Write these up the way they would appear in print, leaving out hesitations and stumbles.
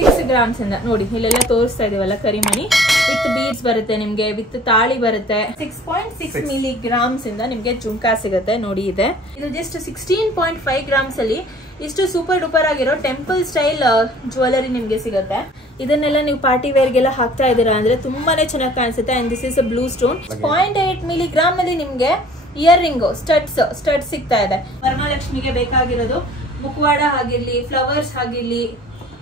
6 grams ಇಂದ ನೋಡಿ ಇಲ್ಲೆಲ್ಲ ತೋರಿಸ್ತಾ ಇದೀವಲ್ಲ ಕರಿಮಣಿ ವಿತ್ ಬೀಡ್ಸ್ ಬರುತ್ತೆ ನಿಮ್ಗೆ, ವಿತ್ ತಾಳಿ ಬರುತ್ತೆ. 6.6 milligrams ಇಂದ ನಿಮ್ಗೆ ಜುಮ್ಕಾ ಸಿಗುತ್ತೆ ನೋಡಿ. ಇದೆ ಇದು ಜಸ್ಟ್ 16.5 grams ಅಲ್ಲಿ ಇಷ್ಟು ಸೂಪರ್ ಡೂಪರ್ ಆಗಿರೋ ಟೆಂಪಲ್ ಸ್ಟೈಲ್ ಜ್ಯುವೆಲರಿ ನಿಮ್ಗೆ ಸಿಗುತ್ತೆ. ಇದನ್ನೆಲ್ಲ ನೀವು ಪಾರ್ಟಿ ವೇರ್ ಗೆಲ್ಲ ಹಾಕ್ತಾ ಇದೀರಾ ಅಂದ್ರೆ ತುಂಬಾನೇ ಚೆನ್ನಾಗಿ ಕಾಣಿಸುತ್ತೆ. And this is a blue stone. 0.8 milligram ಅಲ್ಲಿ ನಿಮ್ಗೆ ಇಯರ್ ರಿಂಗ್ ಸ್ಟಡ್ ಸಿಗ್ತಾ ಇದೆ. ವರಮಹಾಲಕ್ಷ್ಮಿಗೆ ಬೇಕಾಗಿರೋದು ಮುಖವಾಡ ಆಗಿರ್ಲಿ, ಫ್ಲವರ್ಸ್ ಆಗಿರ್ಲಿ,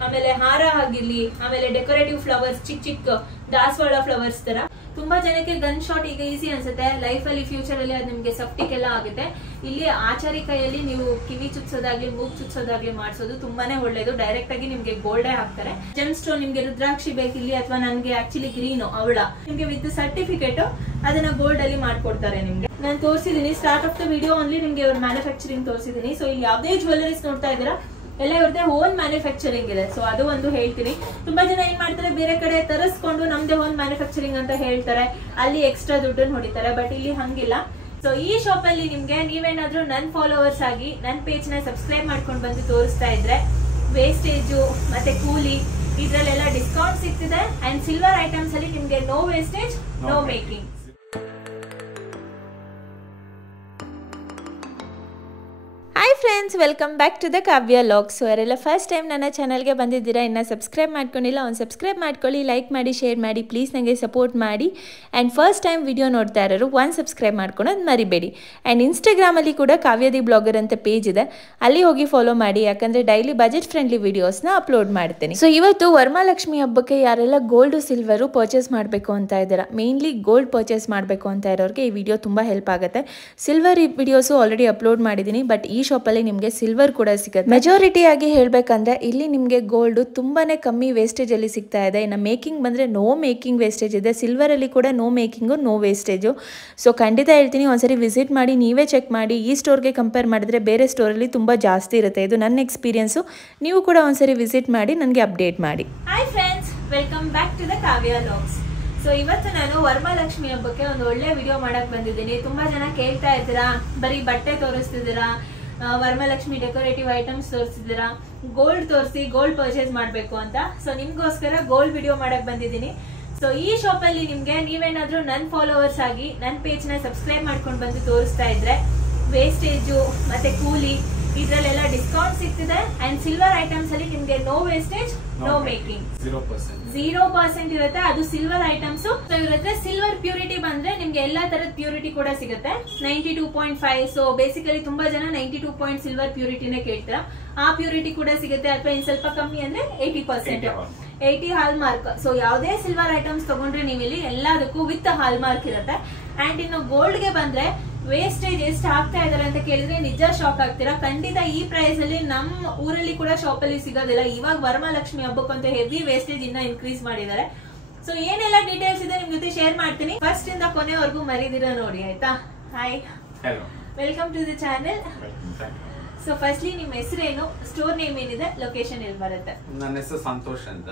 ಆಮೇಲೆ ಹಾರ ಆಗಿರ್ಲಿ, ಆಮೇಲೆ ಡೆಕೋರೇಟಿವ್ ಫ್ಲವರ್ಸ್, ಚಿಕ್ಕ ಚಿಕ್ಕ ದಾಸವಾಳ ಫ್ಲವರ್ಸ್ ತರ. ತುಂಬಾ ಜನಕ್ಕೆ ಗನ್ ಶಾಟ್ ಈಗ ಈಸಿ ಅನ್ಸುತ್ತೆ, ಲೈಫ್ ಅಲ್ಲಿ ಫ್ಯೂಚರ್ ಅಲ್ಲಿ ಅದು ನಿಮ್ಗೆ ಸಫ್ಟಿಕ್ ಎಲ್ಲ ಆಗುತ್ತೆ. ಇಲ್ಲಿ ಆಚಾರಿ ಕೈಯಲ್ಲಿ ನೀವು ಕಿವಿ ಚುಚ್ಚೋದಾಗ್ಲಿ, ಮೂಗ್ ಚುಚ್ಚೋದಾಗ್ಲಿ ಮಾಡಿಸೋದು ತುಂಬಾನೇ ಒಳ್ಳೇದು. ಡೈರೆಕ್ಟ್ ಆಗಿ ನಿಮ್ಗೆ ಗೋಲ್ಡೇ ಹಾಕ್ತಾರೆ. ಜೆಮ್ ಸ್ಟೋನ್ ನಿಮ್ಗೆ ರುದ್ರಾಕ್ಷಿ ಬೇಕಿಲ್ಲಿ ಅಥವಾ ನನ್ಗೆ ಆಕ್ಚುಲಿ ಗ್ರೀನ್ ಅವಳ ನಿಮ್ಗೆ ವಿತ್ ಸರ್ಟಿಫಿಕೇಟ್ ಅದನ್ನ ಗೋಲ್ಡ್ ಅಲ್ಲಿ ಮಾಡ್ಕೊಡ್ತಾರೆ ನಿಮ್ಗೆ. ನಾನು ತೋರಿಸಿದೀನಿ start of the video only ನಿಮ್ಗೆ ಇವ್ರ ಮ್ಯಾನುಫ್ಯಾಕ್ಚರಿಂಗ್ ತೋರಿಸಿದೀನಿ. ಸೊ ಇಲ್ಲಿ ಯಾವ್ದೇ ಜ್ಯುವೆಲರೀಸ್ ನೋಡ್ತಾ ಇದ್ದೀರಾ ಎಲ್ಲ ಇವ್ರದೇ ಓನ್ ಮ್ಯಾನುಫ್ಯಾಕ್ಚರಿಂಗ್ ಇದೆ. ಸೊ ಅದು ಒಂದು ಹೇಳ್ತೀನಿ. ತುಂಬಾ ಜನ ಏನ್ ಮಾಡ್ತಾರೆ, ಬೇರೆ ಕಡೆ ತರಿಸ್ಕೊಂಡು ನಮ್ದೇ ಓನ್ ಮ್ಯಾನುಫ್ಯಾಕ್ಚರಿಂಗ್ ಅಂತ ಹೇಳ್ತಾರೆ, ಅಲ್ಲಿ ಎಕ್ಸ್ಟ್ರಾ ದುಡ್ಡನ್ನು ಹೊಡಿತಾರೆ. ಬಟ್ ಇಲ್ಲಿ ಹಂಗಿಲ್ಲ. ಸೊ ಈ ಶಾಪ್ ಅಲ್ಲಿ ನಿಮ್ಗೆ ನೀವೇನಾದ್ರೂ ನನ್ ಫಾಲೋವರ್ಸ್ ಆಗಿ ನನ್ ಪೇಜ್ ನ ಸಬ್ಸ್ಕ್ರೈಬ್ ಮಾಡ್ಕೊಂಡು ಬಂದು ತೋರಿಸ್ತಾ ಇದ್ರೆ ವೇಸ್ಟೇಜು ಮತ್ತೆ ಕೂಲಿ ಇದ್ರಲ್ಲೆಲ್ಲ ಡಿಸ್ಕೌಂಟ್ ಸಿಗ್ತಿದೆ. ಅಂಡ್ ಸಿಲ್ವರ್ ಐಟಮ್ಸ್ ಅಲ್ಲಿ ನಿಮ್ಗೆ no wastage, no making. Hi friends, welcome back to the Kavya logs. So ಯಾರೆಲ್ಲ ಫಸ್ಟ್ ಟೈಮ್ ನನ್ನ ಚಾನಲ್ಗೆ ಬಂದಿದ್ದೀರಾ, ಇನ್ನು ಸಬ್ಸ್ಕ್ರೈಬ್ ಮಾಡ್ಕೊಂಡಿಲ್ಲ, ಒಂದು ಸಬ್ಸ್ಕ್ರೈಬ್ ಮಾಡ್ಕೊಳ್ಳಿ, ಲೈಕ್ ಮಾಡಿ, ಶೇರ್ ಮಾಡಿ, ಪ್ಲೀಸ್ ನನಗೆ ಸಪೋರ್ಟ್ ಮಾಡಿ. ಆ್ಯಂಡ್ ಫಸ್ಟ್ ಟೈಮ್ ವಿಡಿಯೋ ನೋಡ್ತಾ ಇರೋರು ಒಂದು ಸಬ್ಸ್ಕ್ರೈಬ್ ಮಾಡ್ಕೊಳೋದು ಮರಿಬೇಡಿ. ಆ್ಯಂಡ್ ಇನ್ಸ್ಟಾಗ್ರಾಮಲ್ಲಿ ಕೂಡ ಕಾವ್ಯದಿ ಬ್ಲಾಗರ್ ಅಂತ ಪೇಜ್ ಇದೆ, ಅಲ್ಲಿ ಹೋಗಿ ಫಾಲೋ ಮಾಡಿ, ಯಾಕಂದರೆ ಡೈಲಿ ಬಜೆಟ್ ಫ್ರೆಂಡ್ಲಿ ವೀಡಿಯೋಸ್ನ ಅಪ್ಲೋಡ್ ಮಾಡ್ತೀನಿ. ಸೊ ಇವತ್ತು ವರಮಹಾಲಕ್ಷ್ಮಿ ಹಬ್ಬಕ್ಕೆ ಯಾರೆಲ್ಲ ಗೋಲ್ಡು ಸಿಲ್ವರು ಪರ್ಚೇಸ್ ಮಾಡಬೇಕು ಅಂತ ಇದ್ದೀರಾ, ಮೇನ್ಲಿ ಗೋಲ್ಡ್ ಪರ್ಚೇಸ್ ಮಾಡಬೇಕು ಅಂತ ಇರೋರಿಗೆ ಈ ವಿಡಿಯೋ ತುಂಬ ಹೆಲ್ಪ್ ಆಗುತ್ತೆ. ಸಿಲ್ವರ್ ವಿಡಿಯೋಸು ಆಲ್ರೆಡಿ ಅಪ್ಲೋಡ್ ಮಾಡಿದ್ದೀನಿ, ಬಟ್ ಈ ಶಾಪಲ್ಲಿ ನಿಮಗೆ ಸಿಲ್ವರ್ ಕೂಡ ಸಿಗುತ್ತೆ. ಮೆಜಾರಿಟಿ ಆಗಿ ಹೇಳ್ಬೇಕಂದ್ರೆ ಇಲ್ಲಿ ನಿಮಗೆ ಗೋಲ್ಡ್ ತುಂಬಾನೇ ಕಮ್ಮಿ ವೇಸ್ಟೇಜ್ ಅಲ್ಲಿ ಸಿಗ್ತಾ ಇದೆ. ಇನ್ನು ಮೇಕಿಂಗ್ ಬಂದ್ರೆ ನೋ ಮೇಕಿಂಗ್ ವೇಸ್ಟೇಜ್ ಇದೆ. ಸಿಲ್ವರ್ ಅಲ್ಲಿ ಕೂಡ no making, no wastage. So ಖಂಡಿತ ಹೇಳ್ತೀನಿ, ಒಂದ್ಸರಿ ವಿಸಿಟ್ ಮಾಡಿ, ನೀವೇ ಚೆಕ್ ಮಾಡಿ. ಈ ಸ್ಟೋರ್ಗೆ ಕಂಪೇರ್ ಮಾಡಿದ್ರೆ ಬೇರೆ ಸ್ಟೋರಲ್ಲಿ ತುಂಬಾ ಜಾಸ್ತಿ ಇರುತ್ತೆ. ಇದು ನನ್ನ ಎಕ್ಸ್ಪೀರಿಯನ್ಸು. ನೀವು ಕೂಡ ಒಂದ್ಸರಿ ವಿಸಿಟ್ ಮಾಡಿ ನನಗೆ ಅಪ್ಡೇಟ್ ಮಾಡಿ. Hi friends, welcome back to the Kavya logs. So ಇವತ್ತು ನಾನು ವರಮಹಾಲಕ್ಷ್ಮಿ ಹಬ್ಬಕ್ಕೆ ಒಂದು ಒಳ್ಳೆ ವಿಡಿಯೋ ಮಾಡಕ್ ಬಂದಿದ್ದೀನಿ. ತುಂಬಾ ಜನ ಕೇಳ್ತಾ ಇದ್ದೀರಾ, ಬರೀ ಬಟ್ಟೆ ತೋರಿಸ್ತಿದ್ದೀರಾ, ವರಮಹಾಲಕ್ಷ್ಮಿ ಡೆಕೋರೇಟಿವ್ ಐಟಮ್ಸ್ ತೋರಿಸಿದ್ದೀರಾ, ಗೋಲ್ಡ್ ತೋರಿಸಿ, ಗೋಲ್ಡ್ ಪರ್ಚೇಸ್ ಮಾಡಬೇಕು ಅಂತ. ಸೊ ನಿಮ್ಗೋಸ್ಕರ ಗೋಲ್ಡ್ ವಿಡಿಯೋ ಮಾಡಕ್ ಬಂದಿದ್ದೀನಿ. ಸೊ ಈ ಶಾಪ್ ಅಲ್ಲಿ ನಿಮ್ಗೆ ನೀವೇನಾದ್ರೂ ನನ್ ಫಾಲೋವರ್ಸ್ ಆಗಿ ನನ್ ಪೇಜ್ ನ ಸಬ್ಸ್ಕ್ರೈಬ್ ಮಾಡ್ಕೊಂಡು ಬಂದು ತೋರಿಸ್ತಾ ಇದ್ರೆ ವೇಸ್ಟೇಜು ಮತ್ತೆ ಕೂಲಿ ಇದ್ರಲ್ಲೆಲ್ಲ ಡಿಸ್ಕೌಂಟ್ ಸಿಗ್ತಿದೆ. ಅಂಡ್ ಸಿಲ್ವರ್ ಐಟಮ್ಸ್ ಅಲ್ಲಿ ನಿಮ್ಗೆ ನೋ ವೇಸ್ಟೇಜ್, ನೋ ಮೇಕಿಂಗ್, 0% ಇರುತ್ತೆ. ಅದು ಸಿಲ್ವರ್ ಐಟಮ್ಸ್ ಇರುತ್ತೆ. ಸಿಲ್ವರ್ ಪ್ಯೂರಿಟಿ ಬಂದ್ರೆ ನಿಮ್ಗೆ ಎಲ್ಲಾ ತರದ ಪ್ಯೂರಿಟಿ ಕೂಡ ಸಿಗುತ್ತೆ. 92.5. ಸೊ ಬೇಸಿಕಲಿ ತುಂಬಾ ಜನ 92 ಸಿಲ್ವರ್ ಪ್ಯೂರಿಟಿನೇ ಕೇಳ್ತೀರಾ. ಆ ಪ್ಯೂರಿಟಿ ಕೂಡ ಸಿಗುತ್ತೆ. ಅಥವಾ ಇನ್ ಸ್ವಲ್ಪ ಕಮ್ಮಿ ಅಂದ್ರೆ 80%, 80 ಹಾಲ್ ಮಾರ್ಕ್. ಸೊ ಯಾವುದೇ ಸಿಲ್ವರ್ ಐಟಮ್ಸ್ ತಗೊಂಡ್ರೆ ನೀವು ಇಲ್ಲಿ ಎಲ್ಲದಕ್ಕೂ ವಿತ್ ಹಾಲ್ ಮಾರ್ಕ್ ಇರುತ್ತೆ. ಅಂಡ್ ಇನ್ನು ಗೋಲ್ಡ್ ಗೆ ಬಂದ್ರೆ ವೇಸ್ಟೇಜ್ ಎಷ್ಟು ಹಾಕ್ತಾ ಇದಾರೆ ಅಂತ ಕೇಳಿದ್ರೆ ನಿಜ ಶಾಕ್ ಆಗ್ತೀರಾ. ಖಂಡಿತ ಈ ಪ್ರೈಸ್ ಅಲ್ಲಿ ನಮ್ಮ ಊರಲ್ಲಿ ಕೂಡ ಶಾಪ್ ಅಲ್ಲಿ ಸಿಗೋದಿಲ್ಲ. ಇವಾಗ ವರಮಹಾಲಕ್ಷ್ಮಿ ಹಬ್ಬಕ್ಕಂತ ಹೆವಿ ವೇಸ್ಟೇಜ್ ಇನ್ನ ಇನ್ಕ್ರೀಸ್ ಮಾಡಿದ್ದಾರೆ. ಸೊ ಏನೆಲ್ಲ ಡೀಟೇಲ್ಸ್ ಇದೆ ನಿಮ್ ಜೊತೆ ಶೇರ್ ಮಾಡ್ತೀನಿ. ಫಸ್ಟ್ ಇಂದ ಕೊನೆವರೆಗೂ ಮರಿದಿರ ನೋಡಿ, ಆಯ್ತಾ? Hi, welcome to the channel. So firstly ನಿಮ್ಮ ಹೆಸರೇನು, ಸ್ಟೋರ್ ನೇಮ್ ಏನಿದೆ, ಲೊಕೇಶನ್ ಎಲ್ಲಿ ಬರುತ್ತೆ? ನನ್ನ ಹೆಸರು ಸಂತೋಷ್ ಅಂತ.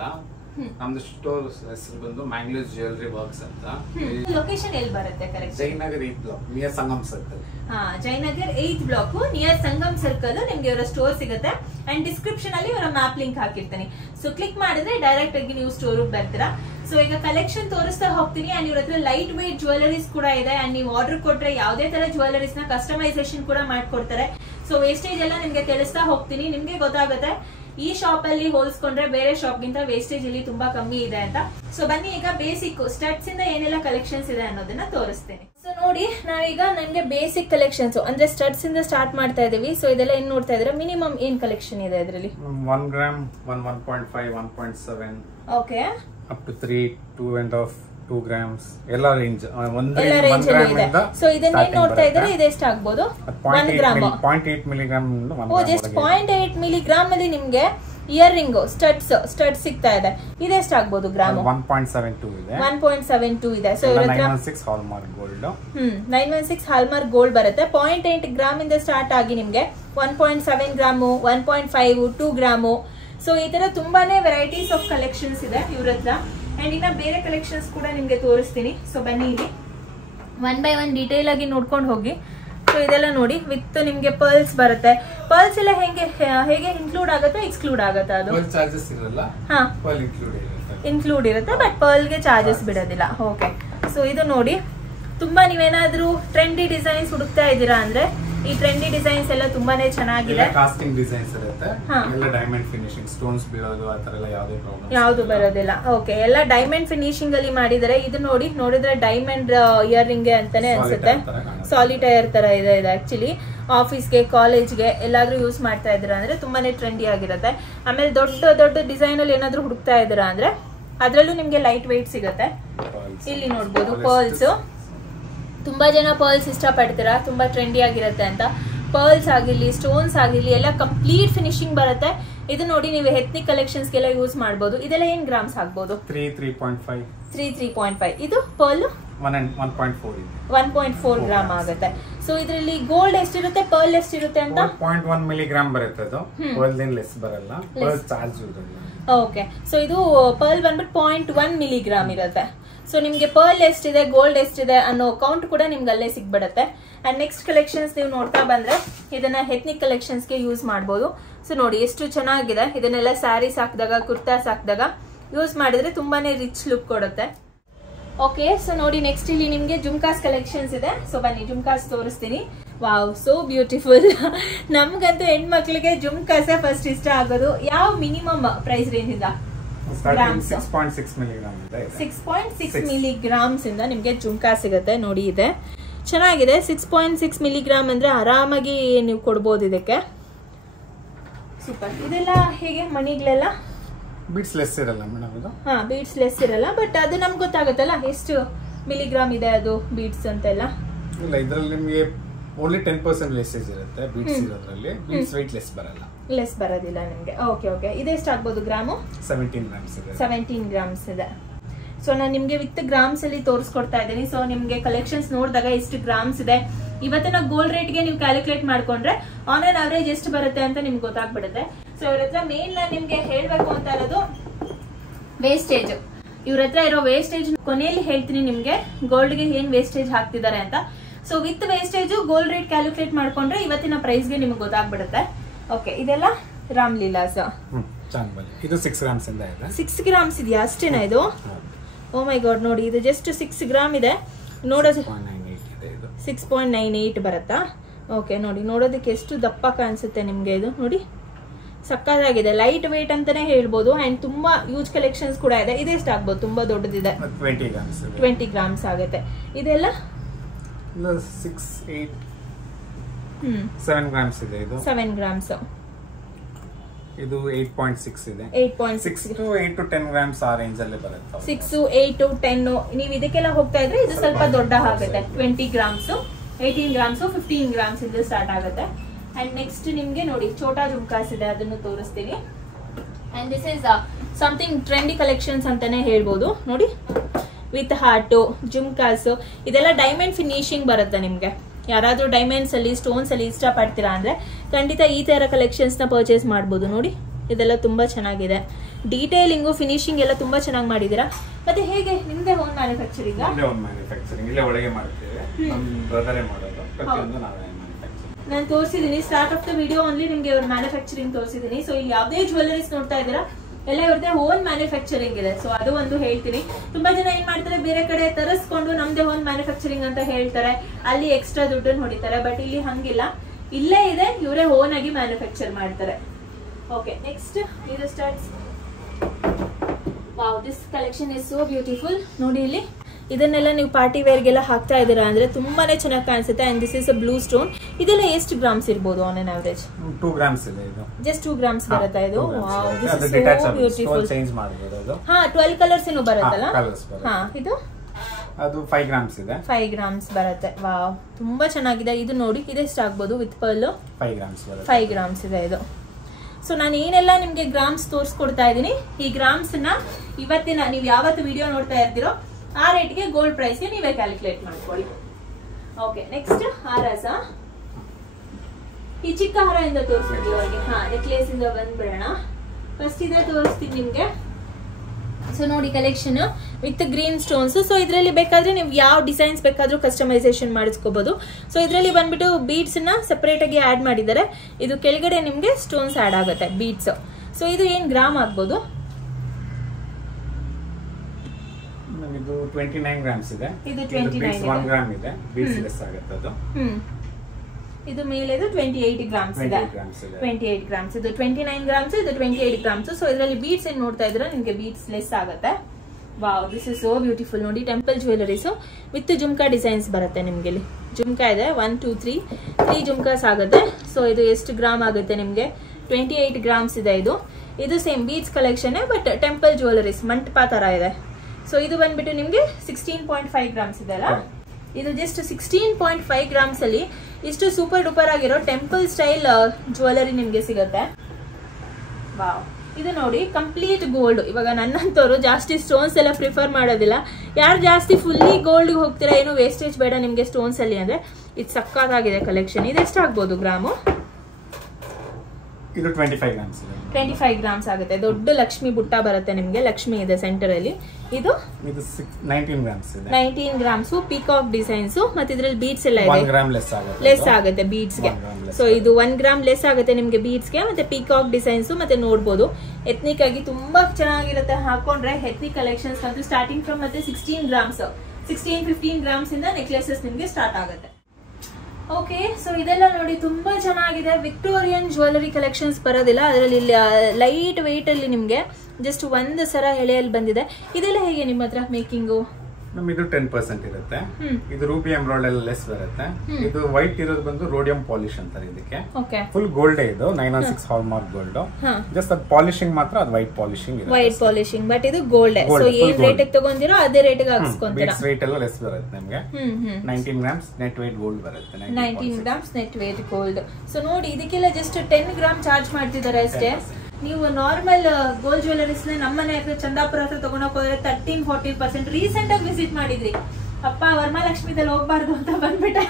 ನಮ್ದು ಸ್ಟೋರ್ ಹೆಸರು ಬಂದು ಮ್ಯಾಂಗ್ಲೂಸ್ ಜ್ಯುವೆಲರಿ ವರ್ಕ್ಸ್ ಅಂತ. ಲೊಕೇಶನ್ ಎಲ್ಲಿ ಬರುತ್ತೆ correct? Jayanagar 8th block near Sangam circle. Jayanagar 8th block near Sangam circle ನಿಮ್ಗೆ ಇವರ ಸ್ಟೋರ್ ಸಿಗುತ್ತೆ. ಅಂಡ್ ಡಿಸ್ಕ್ರಿಪ್ಷನ್ ಅಲ್ಲಿ ಇವರ ಮ್ಯಾಪ್ ಲಿಂಕ್ ಹಾಕಿರ್ತೀನಿ. ಸೊ ಕ್ಲಿಕ್ ಮಾಡಿದ್ರೆ ಡೈರೆಕ್ಟ್ ಆಗಿ ನೀವು ಸ್ಟೋರ್ ಬರ್ತೀರಾ. ಸೊ ಈಗ ಕಲೆಕ್ಷನ್ ತೋರಿಸ್ತಾ ಹೋಗ್ತೀನಿ. ಅಂಡ್ ಇವ್ರ ಹತ್ರ ಲೈಟ್ ವೇಟ್ ಜ್ಯುವೆಲರೀಸ್ ಕೂಡ ಇದೆ. ಅಂಡ್ ನೀವು ಆರ್ಡರ್ ಕೊಟ್ರೆ ಯಾವುದೇ ತರ ಜ್ಯುವೆಲರೀಸ್ ನ ಕಸ್ಟಮೈಸೇಷನ್ ಕೂಡ ಮಾಡ್ಕೊಡ್ತಾರೆ. ಸೊ ವೇಸ್ಟೇಜ್ ಎಲ್ಲ ನಿಮ್ಗೆ ತಿಳಿಸ್ತಾ ಹೋಗ್ತೀನಿ, ನಿಮ್ಗೆ ಗೊತ್ತಾಗುತ್ತೆ ಈ ಶಾಪ್ ಅಲ್ಲಿ ಹೋಲಿಸ್ಕೊಂಡ್ರೆ ಬೇರೆ ಶಾಪ್ ಗಿಂತ ವೇಸ್ಟೇಜ್ ಇಲ್ಲಿ ತುಂಬಾ ಕಮ್ಮಿ ಇದೆ ಅಂತ. ಸೊ ಬನ್ನಿ ಈಗ ಬೇಸಿಕ್ ಸ್ಟಡ್ಸ್ ಇಂದ ಏನೆಲ್ಲ ಕಲೆಕ್ಷನ್ಸ್ ಇದೆ ಅನ್ನೋದನ್ನ ತೋರಿಸ್ತೇನೆ. ಸೊ ನೋಡಿ, ನಾವೀಗ ನನ್ಗೆ ಬೇಸಿಕ್ ಕಲೆಕ್ಷನ್ಸ್ ಅಂದ್ರೆ ಸ್ಟಡ್ಸ್ ಇಂದ ಸ್ಟಾರ್ಟ್ ಮಾಡ್ತಾ ಇದೀವಿ. ಸೊ ಇದೆಲ್ಲ ಏನ್ ನೋಡ್ತಾ ಇದ್ರೆ ಮಿನಿಮಮ್ ಏನ್ ಕಲೆಕ್ಷನ್ ಇದೆ ಇದರಲ್ಲಿ? 1 gram, 1.5, 1.7, okay, up to 3, 2.5, 2 grams ಎಲ್ಲ ರೇಂಜ್ ಎಲ್ಲ ರೇಂಜ್ ಅಲ್ಲಿ ಇದೆ. ಸೊ ಇದನ್ನ ಏನ್ ನೋಡ್ತಾ ಇದ್ರೆ ಇದೆಷ್ಟು ಆಗ್ಬೋದು? 1 ಗ್ರಾಮ್, 0.8 ಮಿಲಿಗ್ರಾಮ್. ಓ, ಜಸ್ಟ್ 0.8 ಮಿಲಿಗ್ರಾಮ್ ಅಲ್ಲಿ ನಿಮ್ಗೆ ಇಯರ್ ರಿಂಗ್ ಸ್ಟಡ್ ಸಿಗ್ತಾ ಇದೆ. ಇದೆಷ್ಟು ಆಗ್ಬೋದು ಗ್ರಾಮ್? 1.72 ಇದೆ. 1.72 ಇದೆ. ಸೊ ಇವ್ರ ಹತ್ರ 916 ಹಾಲ್ಮಾರ್ಕ್ ಗೋಲ್ಡ್. 916 ಹಾಲ್ಮಾರ್ಕ್ ಗೋಲ್ಡ್ ಬರುತ್ತೆ. 0.8 ಗ್ರಾಮ್ ಇಂದ ಸ್ಟಾರ್ಟ್ ಆಗಿ ನಿಮ್ಗೆ 1.7 ಗ್ರಾಮು, 1.5, 2 ಗ್ರಾಮು. ಸೊ ಈ ತರ ತುಂಬಾನೇ ವೆರೈಟೀಸ್ ಆಫ್ ಕಲೆಕ್ಷನ್ಸ್ ಇದೆ ಇವ್ರ ಹತ್ರ. ಅಂಡ್ ಇನ್ನ ಬೇರೆ ಕಲೆಕ್ಷನ್ಸ್ ಕೂಡ ನಿಮ್ಗೆ ತೋರಿಸ್ತೀನಿ. ಸೊ ಬನ್ನಿ ಇಲ್ಲಿ 1 by 1 ಡೀಟೇಲ್ ಆಗಿ ನೋಡ್ಕೊಂಡು ಹೋಗಿ. ಸೊ ಸೊ ಇದೆಲ್ಲ ನೋಡಿ ವಿತ್ ನಿಮ್ಗೆ ಪರ್ಲ್ಸ್ ಬರುತ್ತೆ. ಪರ್ಲ್ಸ್ ಎಲ್ಲ ಹೇಗೆ ಇನ್ಕ್ಲೂಡ್ ಆಗುತ್ತೆ ಎಕ್ಸ್ಕ್ಲೂಡ್ ಆಗುತ್ತೆ? ಅದು ಚಾರ್ಜಸ್ ಇರಲ್ಲ, ಹಾ ಇನ್ಕ್ಲೂಡ್ ಇರುತ್ತೆ, ಬಟ್ ಪರ್ಲ್ಗೆ ಚಾರ್ಜಸ್ ಬಿಡೋದಿಲ್ಲ. ಓಕೆ, ಸೊ ಇದು ನೋಡಿ ತುಂಬಾ ನೀವೇನಾದ್ರೂ ಟ್ರೆಂಡಿ ಡಿಸೈನ್ಸ್ ಹುಡುಕ್ತಾ ಇದ್ದೀರಾ ಅಂದ್ರೆ ಈ ಟ್ರೆಂಡಿ ಡಿಸೈನ್ಸ್ ಎಲ್ಲ ತುಂಬಾನೇ ಚೆನ್ನಾಗಿದೆ. ಕಾಸ್ಟಿಂಗ್ ಡಿಸೈನ್ಸ್ ಇರುತ್ತೆ, ಎಲ್ಲ ಡೈಮಂಡ್ ಫಿನಿಶಿಂಗ್, ಸ್ಟೋನ್ಸ್ ಬೀಳೋದು ಆ ತರ ಎಲ್ಲ ಯಾವುದೇ ಪ್ರಾಬ್ಲಮ್ ಯಾವುದು ಬರೋದಿಲ್ಲ. ಓಕೆ, ಎಲ್ಲ ಡೈಮಂಡ್ ಫಿನಿಶಿಂಗ್ ಅಲ್ಲಿ ಮಾಡಿದರೆ. ಇದು ನೋಡಿದ್ರೆ ಡೈಮಂಡ್ ಇಯರ್ ರಿಂಗ್ ಅಂತಾನೆ ಅನ್ಸುತ್ತೆ. ಸಾಲಿಟೈರ್ ತರ ಇದೆ ಇದು. ಆಕ್ಚುಲಿ ಆಫೀಸ್ಗೆ, ಕಾಲೇಜ್ಗೆ ಎಲ್ಲಾದ್ರೂ ಯೂಸ್ ಮಾಡ್ತಾ ಇದ್ದೀರಾ ಅಂದ್ರೆ ತುಂಬಾನೇ ಟ್ರೆಂಡಿ ಆಗಿರುತ್ತೆ. ಆಮೇಲೆ ದೊಡ್ಡ ಡಿಸೈನ್ ಅಲ್ಲಿ ಏನಾದ್ರೂ ಹುಡುಕ್ತಾ ಇದ್ದೀರಾ ಅಂದ್ರೆ ಅದ್ರಲ್ಲೂ ನಿಮ್ಗೆ ಲೈಟ್ ವೆಯ್ಟ್ ಸಿಗುತ್ತೆ. ಇಲ್ಲಿ ನೋಡ್ಬೋದು ಪರ್ಲ್ಸ್. ತುಂಬಾ ಜನ ಪರ್ಲ್ಸ್ ಇಷ್ಟಪಡ್ತೀರಾ, ತುಂಬಾ ಟ್ರೆಂಡಿ ಆಗಿರುತ್ತೆ ಅಂತ. ಪರ್ಲ್ಸ್ ಆಗಿರ್ಲಿ, ಸ್ಟೋನ್ಸ್ ಆಗಿರ್ಲಿ, ಎಲ್ಲ ಕಂಪ್ಲೀಟ್ ಫಿನಿಶಿಂಗ್ ಬರುತ್ತೆ. ಇದು ನೋಡಿ ನೀವು ಎಥ್ನಿಕ್ ಕಲೆಕ್ಷನ್ಸ್ ಗೆಲ್ಲ ಯೂಸ್ ಮಾಡಬಹುದು. ಇದೆಲ್ಲ ಏನ್ ಗ್ರಾಮ್ಸ್ ಆಗ್ಬಹುದು? 3.5. ಇದು ಪರ್ಲ್ 1.4 ಗ್ರಾಮ್ ಆಗುತ್ತೆ. ಸೊ ಇದರಲ್ಲಿ ಗೋಲ್ಡ್ ಎಷ್ಟಿರುತ್ತೆ, ಪರ್ಲ್ ಎಷ್ಟಿರುತ್ತೆ ಅಂತ? 0.1 ಮಿಲಿಗ್ರಾಮ್ ಬರುತ್ತೆ. ಅದು ಪರ್ಲ್ ಲೆಸ್ ಬರಲ್ಲ, ಪರ್ಲ್ ಚಾರ್ಜ್ ಇರಲ್ಲ. ಓಕೆ, ಸೊ ಇದು ಪರ್ಲ್ ಬಂದ್ಬಿಟ್ಟು 0.1 ಮಿಲಿಗ್ರಾಮ್ ಇರುತ್ತೆ. ಸೊ ನಿಮ್ಗೆ ಪರ್ಲ್ ಎಷ್ಟಿದೆ, ಗೋಲ್ಡ್ ಎಷ್ಟಿದೆ ಅನ್ನೋ ಕೌಂಟ್ ಕೂಡ ನಿಮ್ಗೆ ಅಲ್ಲೇ ಸಿಗ್ಬಿಡುತ್ತೆ. ಅಂಡ್ ನೆಕ್ಸ್ಟ್ ಕಲೆಕ್ಷನ್ಸ್ ನೀವು ನೋಡ್ತಾ ಬಂದ್ರೆ ಇದನ್ನ ಎಥ್ನಿಕ್ ಕಲೆಕ್ಷನ್ಸ್ಗೆ ಯೂಸ್ ಮಾಡಬಹುದು. ಸೊ ನೋಡಿ ಎಷ್ಟು ಚೆನ್ನಾಗಿದೆ. ಇದನ್ನೆಲ್ಲ ಸ್ಯಾರೀಸ್ ಹಾಕಿದಾಗ, ಕುರ್ತಾಸ್ ಹಾಕಿದಾಗ ಯೂಸ್ ಮಾಡಿದ್ರೆ ತುಂಬಾನೇ ರಿಚ್ ಲುಕ್ ಕೊಡುತ್ತೆ. ಓಕೆ, ಸೊ ನೋಡಿ ನೆಕ್ಸ್ಟ್ ಇಲ್ಲಿ ನಿಮ್ಗೆ ಜುಮ್ಕಾಸ್ ಕಲೆಕ್ಷನ್ಸ್ ಇದೆ. ಸೊ ಬನ್ನಿ ಜುಮ್ಕಾಸ್ ತೋರಿಸ್ತೀನಿ. Wow, so beautiful. ನಮ್ಗಂತೂ ಹೆಣ್ಮಕ್ಳಿಗೆ ಜುಮ್ಕಾಸೇ ಫಸ್ಟ್ ಇಷ್ಟ ಆಗೋದು. ಯಾವ ಮಿನಿಮಮ್ ಪ್ರೈಸ್ ರೇಂಜ್ ಇಂದ? 6.6 ಮಿಲಿಗ್ರಾಮ್ಸ್ ಇಂದ ನಿಮ್ಗೆ ಜುಮ್ಕಾ ಸಿಗುತ್ತೆ. ನೋಡಿ ಇದೆ ಚೆನ್ನಾಗಿದೆ. 6.6 ಮಿಲಿಗ್ರಾಮ್ ಅಂದ್ರೆ ಆರಾಮಾಗಿ ನೀವು ಕೊಡ್ಬೋದು ಇದಕ್ಕೆ. ಸೂಪರ್. ಇದೆಲ್ಲ ಹೇಗೆ ಮಣಿಗಳೆಲ್ಲ ಬೀಡ್ಸ್ ಲೆಸ್ ಇರಲ್ಲ ಮೇಡಮ್ ಇದು? ಹಾ, ಬೀಡ್ಸ್ ಲೆಸ್ ಇರಲ್ಲ, ಬಟ್ ಅದು ನಮ್ಗೆ ಗೊತ್ತಾಗುತ್ತಲ್ಲ ಎಷ್ಟು ಮಿಲಿಗ್ರಾಮ್ ಇದೆ ಅದು ಬೀಡ್ಸ್ ಅಂತೆಲ್ಲ. ಇಲ್ಲ, ಇದರಲ್ಲಿ ನಿಮಗೆ ಓನ್ಲಿ 10% ವೇಸ್ಟೇಜ್ ಇರುತ್ತೆ ಬೀಡ್ಸ್ ಇರೋದ್ರಲ್ಲಿ. ಬೀಡ್ಸ್ ವೆಯ್ಟ್ ಲೆಸ್ ಬರೋದಿಲ್ಲ ನಿಮ್ಗೆ. ಓಕೆ, ಇದೆಷ್ಟು ಆಗ್ಬೋದು ಗ್ರಾಮು? 17 ಗ್ರಾಮ್ಸ್ ಇದೆ. ಸೊ ನಾನು ನಿಮ್ಗೆ ವಿತ್ ಗ್ರಾಮ್ಸ್ ಅಲ್ಲಿ ತೋರಿಸ್ಕೊಡ್ತಾ ಇದ್ದೀನಿ. ಸೊ ನಿಮ್ಗೆ ಕಲೆಕ್ಷನ್ಸ್ ನೋಡಿದಾಗ ಎಷ್ಟು ಗ್ರಾಮ್ಸ್ ಇದೆ, ಇವತ್ತಿನ ಗೋಲ್ಡ್ ರೇಟ್ಗೆ ನೀವು ಕ್ಯಾಲ್ಕುಲೇಟ್ ಮಾಡ್ಕೊಂಡ್ರೆ ಆನ್ ಆನ್ ಅವರೇಜ್ ಎಷ್ಟು ಬರುತ್ತೆ ಅಂತ ನಿಮ್ಗೆ ಗೊತ್ತಾಗ್ಬಿಡುತ್ತೆ. ಸೊ ಇವ್ರ ಹತ್ರ ಮೇನ್ ನಾನು ನಿಮ್ಗೆ ಹೇಳ್ಬೇಕು ಅಂತ ಇರೋದು ವೇಸ್ಟೇಜ್. ಇವ್ರ ಹತ್ರ ಇರೋ ವೇಸ್ಟೇಜ್ ಕೊನೆಯಲ್ಲಿ ಹೇಳ್ತೀನಿ ನಿಮ್ಗೆ ಗೋಲ್ಡ್ಗೆ ಏನ್ ವೇಸ್ಟೇಜ್ ಹಾಕ್ತಿದ್ದಾರೆ ಅಂತ. So with wastage gold rate calculate ಮಾಡ್ಕೊಂಡ್ರೆ ಇವತ್ತಿನ ಪ್ರೈಸ್ಗೆ ನಿಮ್ಗೆ ಗೊತ್ತಾಗ್ಬಿಡುತ್ತೆ. ಓಕೆ, ಇದೆಲ್ಲ ರಾಮ್ಲೀಲಾಸ್. ಇದು 6 ಗ್ರಾಮ್ಸ್ ಇಂದ ಇದೆ. 6 ಗ್ರಾಮ್ಸ್ ಇದೆಯಾ? ಅಷ್ಟೇನಾ ಇದು? ಓ ಮೈ ಗಾಡ್, ನೋಡಿ ಇದು ಜಸ್ಟ್ 6 ಗ್ರಾಮ್ ಇದೆ. ನೋಡೋದು 6.98 ಬರುತ್ತಾ? ಓಕೆ, ನೋಡಿ ನೋಡೋದಕ್ಕೆ ಎಷ್ಟು ದಪ್ಪ ಕಾಣಿಸುತ್ತೆ ನಿಮ್ಗೆ. ಇದು ನೋಡಿ ಸಕ್ಕತ್ತಾಗಿದೆ, ಲೈಟ್ ವೇಟ್ ಅಂತಾನೆ ಹೇಳ್ಬೋದು. ಅಂಡ್ ತುಂಬಾ ಯೂಸ್ ಕಲೆಕ್ಷನ್ಸ್ ಕೂಡ ಇದೆ. ಇದೆಷ್ಟು ಆಗ್ಬೋದು? ತುಂಬಾ ದೊಡ್ಡದಿದೆ, 20 ಗ್ರಾಮ್ಸ್ ಆಗುತ್ತೆ. ಇದೆಲ್ಲ 7 ಗ್ರಾಮ್ಸ್ ಇದೆ. ಇದು 7 ಗ್ರಾಮ್ಸ್. ಇದು 8.6 ಇದೆ. 6 to 8 to 10 ಗ್ರಾಮ್ಸ್ ಆ ರೇಂಜ್ ಅಲ್ಲಿ ಬರುತ್ತೆ. 6 to 8 to 10 ನೀವು ಇದಕ್ಕೆಲ್ಲ ಹೋಗ್ತಾ ಇದ್ರೆ ಇದು ಸ್ವಲ್ಪ ದೊಡ್ಡ ಆಗುತ್ತೆ. 20 ಗ್ರಾಮ್ಸ್, 18 ಗ್ರಾಮ್ಸ್, 15 ಗ್ರಾಮ್ಸ್ ಇಂದ ಸ್ಟಾರ್ಟ್ ಆಗುತ್ತೆ. ಅಂಡ್ ನೆಕ್ಸ್ಟ್ ನಿಮ್ಗೆ ನೋಡಿ ಛೋಟಾ ಜುಮ್ಕಾಸ್ ಇದೆ, ಅದನ್ನು ತೋರಿಸ್ತೀನಿ. And this is something trendy collections ಅಂತಾನೆ ಹೇಳ್ಬೋದು. ನೋಡಿ ವಿತ್ ಹಾರ್ಟು ಜುಮ್ಕಾಸ್, ಇದೆಲ್ಲ ಡೈಮಂಡ್ ಫಿನಿಶಿಂಗ್ ಬರುತ್ತೆ ನಿಮ್ಗೆ. ಯಾರಾದ್ರೂ ಡೈಮಂಡ್ಸ್ ಅಲ್ಲಿ, ಸ್ಟೋನ್ಸ್ ಅಲ್ಲಿ ಇಷ್ಟಪಡ್ತೀರಾ ಅಂದ್ರೆ ಖಂಡಿತ ಈ ತರ ಕಲೆಕ್ಷನ್ಸ್ ನ ಪರ್ಚೇಸ್ ಮಾಡಬಹುದು. ನೋಡಿ ಇದೆಲ್ಲ ತುಂಬಾ ಚೆನ್ನಾಗಿದೆ. ಡೀಟೇಲಿಂಗು, ಫಿನಿಶಿಂಗ್ ಎಲ್ಲ ತುಂಬಾ ಚೆನ್ನಾಗಿ ಮಾಡಿದೀರಾ. ಮತ್ತೆ ಹೇಗೆ ನಿಮ್ದೇ ಓನ್ ಮ್ಯಾನುಫ್ಯಾಕ್ಚರಿಂಗ್? ಇಲ್ಲೇ ಒಳಗೆ ಮಾಡ್ತೀವಿ, ನಮ್ಮ ಬ್ರದರೇ ಮಾಡೋದು, ಪ್ರತಿಯೊಂದು ನಾವೇ ಮ್ಯಾನುಫ್ಯಾಕ್ಚರಿಂಗ್. ನಾನು ತೋರಿಸಿದೀನಿ start of the video only ನಿಮ್ಗೆ ಇವ್ರ ಮ್ಯಾನುಫ್ಯಾಕ್ಚರಿಂಗ್ ತೋರಿಸಿದೀನಿ. ಸೊ ಇಲ್ಲಿ ಯಾವುದೇ ಜ್ಯುವೆಲ್ಲರೀಸ್ ನೋಡ್ತಾ ಇದ್ದೀರಾ ಎಲ್ಲ ಇವ್ರದೇ ಓನ್ ಮ್ಯಾನುಫ್ಯಾಕ್ಚರಿಂಗ್ ಇದೆ. ಸೊ ಅದು ಒಂದು ಹೇಳ್ತೀನಿ. ತುಂಬಾ ಜನ ಏನ್ ಮಾಡ್ತಾರೆ, ಬೇರೆ ಕಡೆ ತರಿಸ್ಕೊಂಡು ನಮ್ದೇ ಓನ್ ಮ್ಯಾನುಫ್ಯಾಕ್ಚರಿಂಗ್ ಅಂತ ಹೇಳ್ತಾರೆ, ಅಲ್ಲಿ ಎಕ್ಸ್ಟ್ರಾ ದುಡ್ಡನ್ನು ಹೊಡಿತಾರೆ. ಬಟ್ ಇಲ್ಲಿ ಹಂಗಿಲ್ಲ, ಇಲ್ಲೇ ಇದೆ, ಇವರೇ ಓನ್ ಆಗಿ ಮ್ಯಾನುಫ್ಯಾಕ್ಚರ್ ಮಾಡ್ತಾರೆ. ಓಕೆ, ನೆಕ್ಸ್ಟ್ ಇದು starts. Wow, this collection is so beautiful. ನೋಡಿ ಇಲ್ಲಿ ಇದನ್ನೆಲ್ಲ ನೀವು ಪಾರ್ಟಿ ವೇರ್ಗೆಲ್ಲ ಹಾಕ್ತಾ ಇದ್ದೀರಾ ಅಂದ್ರೆ ತುಂಬಾನೇ ಚೆನ್ನಾಗಿ ಕಾಣಿಸುತ್ತೆ. And this is a blue stone. ಇದೆಲ್ಲ ಎಷ್ಟು ಗ್ರಾಮ್ಸ್ ಇರ್ಬೋದು ಆನ್ ಅನ್ ಅವರೇಜ್? 2 ಗ್ರಾಮ್ಸ್ ಇದೆ. ಇದು ಜಸ್ಟ್ 2 ಗ್ರಾಮ್ಸ್ ಬರುತ್ತಾ ಇದು? Wow, this is so beautiful. Change ಮಾಡಬಹುದು. ಹಾ, 12 ಕಲರ್ಸ್ ಏನು ಬರುತ್ತಲ್ಲ? ಹಾ, ಇದು ಅದು 5 ಗ್ರಾಮ್ಸ್ ಇದೆ. 5 ಗ್ರಾಮ್ಸ್ ಬರುತ್ತೆ. ವಾವ್, ತುಂಬಾ ಚೆನ್ನಾಗಿದೆ. ಇದು ನೋಡಿ ಇದೆಷ್ಟು ಆಗ್ಬೋದು ವಿತ್ ಪರ್ಲ್? 5 ಗ್ರಾಮ್ಸ್ ಬರುತ್ತೆ. 5 ಗ್ರಾಮ್ಸ್ ಇದೆ ಇದು. ಸೊ ನಾನು ಏನೆಲ್ಲ ನಿಮ್ಗೆ ಗ್ರಾಮ್ಸ್ ತೋರಿಸ್ಕೊಡ್ತಾ ಇದ್ದೀನಿ, ಈ ಗ್ರಾಮ್ಸ್ ನ ಇವತ್ತಿನ ನೀವು ಯಾವತ್ತು ವಿಡಿಯೋ ನೋಡ್ತಾ ಇರ್ತೀರೋ ಆ ರೇಟ್ಗೆ ಗೋಲ್ಡ್ ಪ್ರೈಸ್ಗೆ ನೀವೇ ಕ್ಯಾಲ್ಕುಲೇಟ್ ಮಾಡ್ಕೊಳ್ಳಿ. ಓಕೆ, ನೆಕ್ಸ್ಟ್ ಹಾರಸ. ಈ ಚಿಕ್ಕ ಹಾರ ಇಂದ ತೋರಿಸ್ತೀವಿ ಅವ್ರಿಗೆ. ಹಾ, ನೆಕ್ಲೇಸ್ ಇಂದ ಬಂದ್ಬಿಡೋಣ. ಫಸ್ಟ್ ಇದೆ ತೋರಿಸ್ತೀನಿ ನಿಮ್ಗೆ. ಸೊ ನೋಡಿ collection with green stones. So ಇದರಲ್ಲಿ ಬೇಕಾದ್ರೆ ನೀವು ಯಾವ ಡಿಸೈನ್ಸ್ ಬೇಕಾದ್ರೂ ಕಸ್ಟಮೈಸೇಷನ್ ಮಾಡಿಸ್ಕೋಬಹುದು. ಸೊ ಇದರಲ್ಲಿ ಬಂದ್ಬಿಟ್ಟು ಬೀಡ್ಸ್ ನ ಸಪರೇಟ್ ಆಗಿ ಆಡ್ ಮಾಡಿದ್ದಾರೆ. ಇದು ಕೆಳಗಡೆ ನಿಮ್ಗೆ ಸ್ಟೋನ್ಸ್ ಆಡ್ ಆಗುತ್ತೆ ಬೀಡ್ಸ್. ಸೊ ಇದು ಏನ್ ಗ್ರಾಮ್ ಆಗ್ಬೋದು? ಇದು 29 ಗ್ರಾಮ್ಸ್ ಇದೆ. ಇದು 29 1 ಗ್ರಾಮ್ ಇದೆ. ಬೀಡ್ಸ್ ಲೆಸ್ ಆಗುತ್ತೆ ಅದು. ಇದು ಮೇಲೆದು 28 ಗ್ರಾಮ್ಸ್ ಇದೆ. 28 ಗ್ರಾಮ್ಸ್. ಇದು 29 ಗ್ರಾಮ್ಸ್, ಇದು 28 ಗ್ರಾಮ್ಸ್. ಸೊ ಇದರಲ್ಲಿ ಬೀಡ್ಸ್ ಏನ್ ನೋಡ್ತಾ ಇದ್ರೆ ನಿಮ್ಗೆ ಬೀಡ್ಸ್ ಲೆಸ್ ಆಗುತ್ತೆ. Wow, this is so beautiful. ನೋಡಿ temple jewelleries with jhumka designs ಬರುತ್ತೆ ನಿಮ್ಗೆ. ಇಲ್ಲಿ ಜುಮ್ಕಾ ಇದೆ 1 2 3 ಜುಮ್ಕಾಸ್ ಆಗುತ್ತೆ. ಸೊ ಇದು ಎಷ್ಟು ಗ್ರಾಮ್ ಆಗುತ್ತೆ ನಿಮ್ಗೆ? 28 ಗ್ರಾಮ್ಸ್ ಇದೆ. ಇದು same beads collection but temple jewelleries ಮಂಟಪ ತರ ಇದೆ. ಸೊ ಇದು ಬಂದ್ಬಿಟ್ಟು ನಿಮ್ಗೆ 16.5 ಗ್ರಾಮ್ಸ್ ಇದೆ ಅಲ್ಲ. ಇದು ಜಸ್ಟ್ 16.5 ಗ್ರಾಮ್ಸ್ ಅಲ್ಲಿ ಇಷ್ಟು ಸೂಪರ್ ಡೂಪರ್ ಆಗಿರೋ ಟೆಂಪಲ್ ಸ್ಟೈಲ್ ಜ್ಯುವೆಲರಿ ನಿಮ್ಗೆ ಸಿಗುತ್ತೆ. ವಾವ್, ಇದು ನೋಡಿ ಕಂಪ್ಲೀಟ್ ಗೋಲ್ಡ್. ಇವಾಗ ನನ್ನಂತವ್ರು ಜಾಸ್ತಿ ಸ್ಟೋನ್ಸ್ ಎಲ್ಲ ಪ್ರಿಫರ್ ಮಾಡೋದಿಲ್ಲ. ಯಾರು ಜಾಸ್ತಿ ಫುಲ್ಲಿ ಗೋಲ್ಡ್ ಹೋಗ್ತೀರಾ, ಏನು ವೇಸ್ಟೇಜ್ ಬೇಡ ನಿಮ್ಗೆ ಸ್ಟೋನ್ಸ್ ಅಲ್ಲಿ ಅಂದ್ರೆ ಇದು ಸಕ್ಕತ್ತಾಗಿದೆ ಕಲೆಕ್ಷನ್. ಇದು ಎಷ್ಟಾಗ್ಬೋದು ಗ್ರಾಮು? ಇದು 25 ಗ್ರಾಮ್ಸ್ ಇದೆ. 25 ಗ್ರಾಮ್ಸ್ ಆಗುತ್ತೆ. ದೊಡ್ಡ ಲಕ್ಷ್ಮಿ ಬುಟ್ಟ ಬರುತ್ತೆ ನಿಮ್ಗೆ. ಲಕ್ಷ್ಮಿ ಇದೆ ಸೆಂಟರ್ ಅಲ್ಲಿ. ಇದು 19 ಗ್ರಾಮ್ಸ್ ಇದೆ. 19 ಗ್ರಾಮ್ಸ್ ಪೀಕಾಕ್ ಡಿಸೈನ್ಸ್. ಮತ್ತೆ ಇದ್ರಲ್ಲಿ ಬೀಡ್ಸ್ ಎಲ್ಲ ಇದೆ. 1 ಗ್ರಾಮ್ ಲೆಸ್ ಆಗುತ್ತೆ. ಲೆಸ್ ಆಗುತ್ತೆ ಬೀಡ್ಸ್ ಗೆ. ಸೊ ಇದು 1 ಗ್ರಾಮ್ ಲೆಸ್ ಆಗುತ್ತೆ ನಿಮ್ಗೆ ಬೀಡ್ಸ್ ಗೆ. ಮತ್ತೆ ಪೀಕಾಕ್ ಡಿಸೈನ್ಸ್ ಮತ್ತೆ ನೋಡಬಹುದು ಎತ್ನಿಕ್ ಆಗಿ ತುಂಬಾ ಚೆನ್ನಾಗಿರುತ್ತೆ. ಹಾಕೊಂಡ್ರೆ ಎತ್ನಿಕ್ ಕಲೆಕ್ಷನ್ಸ್ ಅಂತೂ ಸ್ಟಾರ್ಟಿಂಗ್ ಫ್ರಮ್ ಮತ್ತೆ 16 ಗ್ರಾಮ್ಸ್ 15 ಗ್ರಾಮ್ಸ್ ಇಂದ ನೆಕ್ಲೆಸಸ್ ನಿಮ್ಗೆ ಸ್ಟಾರ್ಟ್ ಆಗುತ್ತೆ. ಓಕೆ, ಸೊ ಇದೆಲ್ಲ ನೋಡಿ ತುಂಬಾ ಚೆನ್ನಾಗಿದೆ. ವಿಕ್ಟೋರಿಯನ್ ಜ್ಯುವೆಲರಿ ಕಲೆಕ್ಷನ್ಸ್ ಬರೋದಿಲ್ಲ ಅದರಲ್ಲಿ. ಲೈಟ್ ವೆಯ್ಟ್ ಅಲ್ಲಿ ನಿಮ್ಗೆ ಜಸ್ಟ್ ಒಂದು ಸರ ಎಳೆಯಲ್ಲಿ ಬಂದಿದೆ. ಇದೆಲ್ಲ ಹೇಗೆ ನಿಮ್ಮ ಹತ್ರ ಮೇಕಿಂಗು? ಇದು 10% ಇರುತ್ತೆ. ಇದು ರೂಬಿ ಎಮರಾಲ್ಡ್ ಎಲ್ಲ ಲೆಸ್ ಬರುತ್ತೆ. ಇದು ವೈಟ್ ಇರೋದು ಬಂದು ರೋಡಿಯಂ ಪಾಲಿಶ್ ಅಂತಾರೆ ಇದಕ್ಕೆ. ಫುಲ್ ಗೋಲ್ಡ್ ಇದು 916 ಹಾಲ್ ಮಾರ್ಕ್ ಗೋಲ್ಡ್. ಜಸ್ಟ್ ಅದು ಪಾಲಿಶಿಂಗ್ ಮಾತ್ರ, ಅದು ವೈಟ್ ಪಾಲಿಶಿಂಗ್ ಇರುತ್ತೆ. ವೈಟ್ ಪಾಲಿಶಿಂಗ್ ಬಟ್ ಇದು ಗೋಲ್ಡ್. ಸೊ ಏನ್ ರೇಟ್ ತಗೊಂಡಿರೋ ಅದೇ ರೇಟ್ ಗೆ ಹಾಕಿಸ್ಕೊಂತೀರಾ. ಬೀಡ್ಸ್ ರೇಟ್ ಎಲ್ಲ ಲೆಸ್ ಬರುತ್ತೆ ನಿಮಗೆ. 19 ಗ್ರಾಮ್ಸ್ ನೆಟ್ ವೇಟ್ ಗೋಲ್ಡ್ ಬರುತ್ತೆ. 19 grams net weight gold. So ನೋಡಿ ಇದಕ್ಕೆಲ್ಲ ಜಸ್ಟ್ 10 ಗ್ರಾಮ್ ಚಾರ್ಜ್ ಮಾಡ್ತಿದ್ದಾರೆ ಅಷ್ಟೇ. ನೀವು ನಾರ್ಮಲ್ ಗೋಲ್ಡ್ ಜ್ಯುವೆಲರೀಸ್ ನಮ್ಮನೆ ಹತ್ರ ಚಂದಾಪುರ ಹತ್ರ ತಗೊಂಡೋಗ್ ಹೋದ್ರೆ 13-14%. ರೀಸೆಂಟ್ ಆಗಿ ವಿಸಿಟ್ ಮಾಡಿದ್ರಿ. ಅಪ್ಪ ವರಮಹಾಲಕ್ಷ್ಮಿದಲ್ಲಿ ಹೋಗ್ಬಾರ್ದು ಅಂತ ಬಂದ್ಬಿಟ್ಟೆ.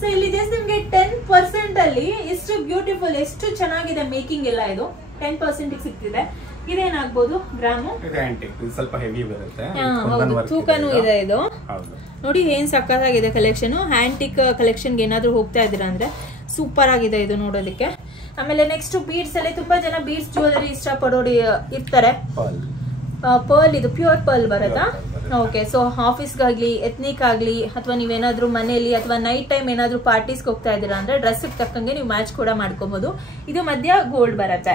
ಸೊ ಇಲ್ಲಿ ಜಸ್ಟ್ ನಿಮ್ಗೆ 10% ಅಲ್ಲಿ ಎಷ್ಟು ಬ್ಯೂಟಿಫುಲ್, ಎಷ್ಟು ಚೆನ್ನಾಗಿದೆ ಮೇಕಿಂಗ್ ಎಲ್ಲ. ಇದು 10% ಸಿಗ್ತಿದೆ. ಇದೇನಾಗ್ಬೋದು ಗ್ರಾಮು? ಸ್ವಲ್ಪ ಹೆವಿ ಬರುತ್ತೆ. ತೂಕನೂ ಇದೆ ಇದು. ನೋಡಿ ಏನ್ ಸಕ್ಕತ್ತಾಗಿದೆ ಕಲೆಕ್ಷನ್. ಹ್ಯಾಂಟಿಕ್ ಕಲೆಕ್ಷನ್ಗೆ ಏನಾದ್ರು ಹೋಗ್ತಾ ಇದ್ದೀರಾ ಅಂದ್ರೆ ಸೂಪರ್ ಆಗಿದೆ ಇದು ನೋಡೋದಕ್ಕೆ. ಆಮೇಲೆ ನೆಕ್ಸ್ಟ್ ಬೀಡ್ಸ್ ಅಲ್ಲಿ ತುಂಬಾ ಜನ ಬೀಡ್ಸ್ ಜ್ಯುವೆಲರಿ ಇಷ್ಟಪಡೋರು ಇರ್ತಾರೆ. ಪರ್ಲ್, ಇದು ಪ್ಯೂರ್ ಪರ್ಲ್ ಬರುತ್ತಾ? ಓಕೆ. ಸೊ ಆಫೀಸ್ಗಾಗ್ಲಿ ಎತ್ನಿಕ್ ಆಗ್ಲಿ ಅಥವಾ ನೀವೇನಾದ್ರೂ ಮನೆಯಲ್ಲಿ ಅಥವಾ ನೈಟ್ ಟೈಮ್ ಏನಾದ್ರೂ ಪಾರ್ಟೀಸ್ಗೆ ಹೋಗ್ತಾ ಇದ್ದೀರಾ ಅಂದ್ರೆ ಡ್ರೆಸ್ ತಕ್ಕಂಗೆ ನೀವು ಮ್ಯಾಚ್ ಕೂಡ ಮಾಡ್ಕೋಬಹುದು. ಇದು ಮಧ್ಯ ಗೋಲ್ಡ್ ಬರುತ್ತೆ.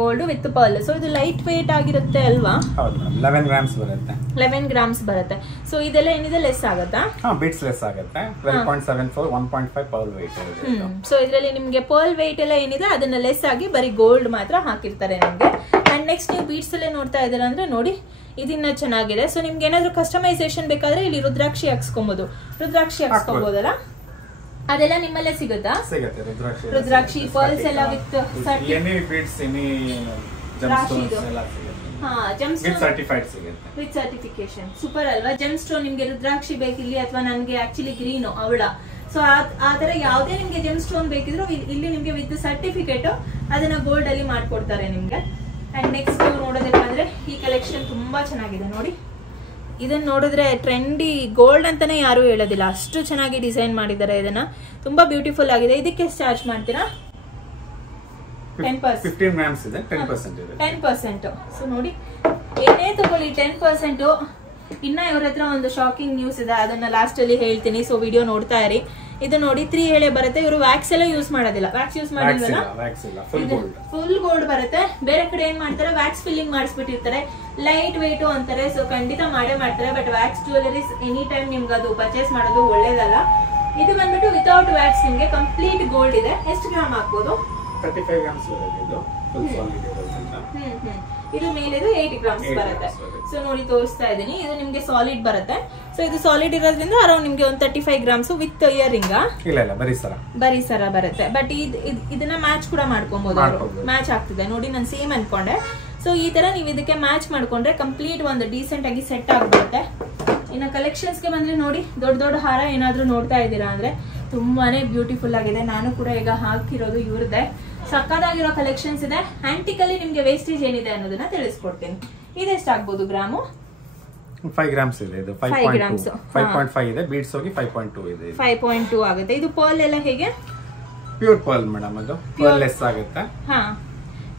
Gold with pearl. ಸೊ ಇದು ಲೈಟ್ ವೇಟ್ ಆಗಿರುತ್ತೆ ಅಲ್ವಾ? 11 ಗ್ರಾಮ್ಸ್ ಬರುತ್ತೆ. 11 ಗ್ರಾಮ್ಸ್ ಬರುತ್ತೆ. ಸೊ ಇದೆಲ್ಲ ಏನಿದೆ ಲೆಸ್ ಆಗುತ್ತಾ? ಬೀಡ್ಸ್ ಲೆಸ್ ಆಗುತ್ತೆ. 12.74 1.5 ಪರ್ಲ್ ವೇಟ್ ಇರುತ್ತೆ. ಸೊ ಇದರಲ್ಲಿ ನಿಮ್ಗೆ ಪರ್ಲ್ ವೇಟ್ ಎಲ್ಲ ಏನಿದೆ ಅದನ್ನ ಲೆಸ್ ಆಗಿ ಬರೀ ಗೋಲ್ಡ್ ಮಾತ್ರ ಹಾಕಿರ್ತಾರೆ ನಿಮ್ಗೆ. ಅಂಡ್ ನೆಕ್ಸ್ಟ್ ನೀವು ಬೀಡ್ಸ್ ಅಲ್ಲೇ ನೋಡ್ತಾ ಇದ್ದೀರಾ ಅಂದ್ರೆ ನೋಡಿ ಇದನ್ನ ಚೆನ್ನಾಗಿದೆ. ಸೊ ನಿಮ್ಗೆ ಏನಾದ್ರು ಕಸ್ಟಮೈಸೇಷನ್ ಬೇಕಾದ್ರೆ ಇಲ್ಲಿ ರುದ್ರಾಕ್ಷಿ ಹಾಕ್ಸ್ಕೊಬಹುದು. ರುದ್ರಾಕ್ಷಿ ಹಾಕ್ಸ್ಕೊಬಹುದಲ್ಲ, ಅದೆಲ್ಲ ನಿಮ್ಮಲ್ಲೇ ಸಿಗುತ್ತಾ? ರುದ್ರಾಕ್ಷಿ ಪರ್ಲ್ಸ್ ಎಲ್ಲ ವಿತ್ ವಿತ್ ಸರ್ಟಿಫಿಕೇಶನ್. ಸೂಪರ್ ಅಲ್ವಾ? ಜೆಮ್ ಸ್ಟೋನ್ ನಿಮ್ಗೆ ರುದ್ರಾಕ್ಷಿ ಬೇಕಿಲ್ಲಿ ಅಥವಾ ನನ್ಗೆ ಆಕ್ಚುಲಿ ಗ್ರೀನ್ ಅವಳ. ಸೊ ಆ ತರ ಯಾವ್ದೇ ನಿಮ್ಗೆ ಜೆಮ್ ಸ್ಟೋನ್ ಬೇಕಿದ್ರು ಇಲ್ಲಿ ನಿಮ್ಗೆ ವಿತ್ ಸರ್ಟಿಫಿಕೇಟ್ ಅದನ್ನ ಗೋಲ್ಡ್ ಅಲ್ಲಿ ಮಾಡ್ಕೊಡ್ತಾರೆ ನಿಮ್ಗೆ. ಅಂಡ್ ನೆಕ್ಸ್ಟ್ ನೋಡೋದಕ್ಕಾದ್ರೆ ಈ ಕಲೆಕ್ಷನ್ ತುಂಬಾ ಚೆನ್ನಾಗಿದೆ ನೋಡಿ. ಇದನ್ನ ನೋಡಿದ್ರೆ ಟ್ರೆಂಡಿ ಗೋಲ್ಡ್ ಅಂತಾನೆ ಯಾರು ಹೇಳೋದಿಲ್ಲ, ಅಷ್ಟು ಚೆನ್ನಾಗಿ ಡಿಸೈನ್ ಮಾಡಿದ್ದಾರೆ. ಇದನ್ನ ತುಂಬಾ ಬ್ಯೂಟಿಫುಲ್ ಆಗಿದೆ. ಇದಕ್ಕೆ ಚಾರ್ಜ್ ಮಾಡ್ತೀರಾ? 15 ಗ್ರಾಮ್ಸ್ ಇದೆ. 10%. ಸೊ ನೋಡಿ ಏನೇ ತಗೊಳ್ಳಿ 10%. ಇನ್ನ ಇವ್ರ ಹತ್ರ ಒಂದು ಶಾಕಿಂಗ್ ನ್ಯೂಸ್ ಇದೆ, ಅದನ್ನ ಲಾಸ್ಟ್ ಅಲ್ಲಿ ಹೇಳ್ತೀನಿ. ಸೊ ವಿಡಿಯೋ ನೋಡ್ತಾ ಇರಿ. ಇದು ನೋಡಿ 3 ಎಳೆ ಬರುತ್ತೆ. ಇವರು ವ್ಯಾಕ್ಸ್ ಎಲ್ಲ ಯೂಸ್ ಮಾಡೋದಿಲ್ಲ. ವ್ಯಾಕ್ಸ್ ಯೂಸ್ ಮಾಡಿಲ್ವಲ್ಲ, ಫುಲ್ ಗೋಲ್ಡ್ ಬರುತ್ತೆ. ಬೇರೆ ಕಡೆ ಏನ್ ಮಾಡ್ತಾರೆ, ವ್ಯಾಕ್ಸ್ ಫಿಲ್ಲಿಂಗ್ ಮಾಡಿಸ್ಬಿಟ್ಟಿರ್ತಾರೆ, ಲೈಟ್ ವೇಟ್ ಅಂತಾರೆ. ಸೊ ಖಂಡಿತ ಮಾಡೇ ಮಾಡ್ತಾರೆ. But wax jewelleries any time ನಿಮ್ಗೆ ಅದು ಪರ್ಚೇಸ್ ಮಾಡೋದು ಒಳ್ಳೇದಲ್ಲ. ಇದು ಬಂದ್ಬಿಟ್ಟು ವಿತೌಟ್ ವ್ಯಾಕ್ಸ್ ನಿಮ್ಗೆ ಕಂಪ್ಲೀಟ್ ಗೋಲ್ಡ್ ಇದೆ. ಎಷ್ಟು ಗ್ರಾಮ್ ಹಾಕ್ಬೋದು? 35 ಗ್ರಾಮ್ಸ್ ಬರುತ್ತೆ. ಇದು ಮೇಲೆದು 8 ಗ್ರಾಮ್ಸ್ ಬರುತ್ತೆ. ಸೊ ನೋಡಿ ತೋರಿಸ್ತಾ ಇದೀನಿ. ಇದು ನಿಮ್ಗೆ ಸಾಲಿಡ್ ಬರುತ್ತೆ. ಸೊ ಇದು ಸಾಲಿಡ್ ಇರೋದ್ರಿಂದ ಅರೌಂಡ್ ನಿಮ್ಗೆ ಒಂದು 35 ಗ್ರಾಮ್ಸ್ ವಿತ್ ಇಯರಿಂಗ್. ಇಲ್ಲ ಬರೀ ಸರ ಬರುತ್ತೆ. ಬಟ್ ಇದನ್ನ ಮ್ಯಾಚ್ ಕೂಡ ಮಾಡ್ಕೊಬಹುದು. ಮ್ಯಾಚ್ ಆಗ್ತಿದೆ ನೋಡಿ, ನಾನು ಸೇಮ್ ಅನ್ಕೊಂಡೆ. ಸೊ ಈ ತರ ನೀವು ಇದಕ್ಕೆ ಮ್ಯಾಚ್ ಮಾಡ್ಕೊಂಡ್ರೆ ಕಂಪ್ಲೀಟ್ ಒಂದು ಡೀಸೆಂಟ್ ಆಗಿ ಸೆಟ್ ಆಗ್ಬಿಡುತ್ತೆ. ಇನ್ನು ಕಲೆಕ್ಷನ್ಸ್ ಗೆ ಬಂದ್ರೆ ನೋಡಿ, ದೊಡ್ಡ ದೊಡ್ಡ ಹಾರ ಏನಾದ್ರೂ ನೋಡ್ತಾ ಇದ್ದೀರಾ ಅಂದ್ರೆ ತುಂಬಾನೇ ಬ್ಯೂಟಿಫುಲ್ ಆಗಿದೆ. ನಾನು ಕೂಡ ಈಗ ಹಾಕಿರೋದು ಇವ್ರದ್ದೇ. ಸಕ್ಕದಾಗಿರೋ ಕಲೆಕ್ಷನ್ಸ್ ಇದೆ. ಆಂಟಿಕ್ ಅಲ್ಲಿ ನಿಮ್ಗೆ ವೇಸ್ಟೇಜ್ ಏನಿದೆ ಅನ್ನೋದನ್ನ ತಿಳಿಸ್ಕೊಡ್ತೀನಿ. ಇದೆಷ್ಟಾಗ್ಬೋದು ಗ್ರಾಮು? 5 grams ಇದೆ. ಇದು 5.5 ಇದೆ. ಬೀಡ್ಸ್ ಹೋಗಿ 5.2 ಇದೆ. 5.2 ಆಗುತ್ತೆ. ಇದು ಪರ್ಲ್ ಎಲ್ಲ ಹೇಗೆ? Pure pearl madam. ಅದು ಪರ್ಲ್ ಲೆಸ್ ಆಗುತ್ತೆ.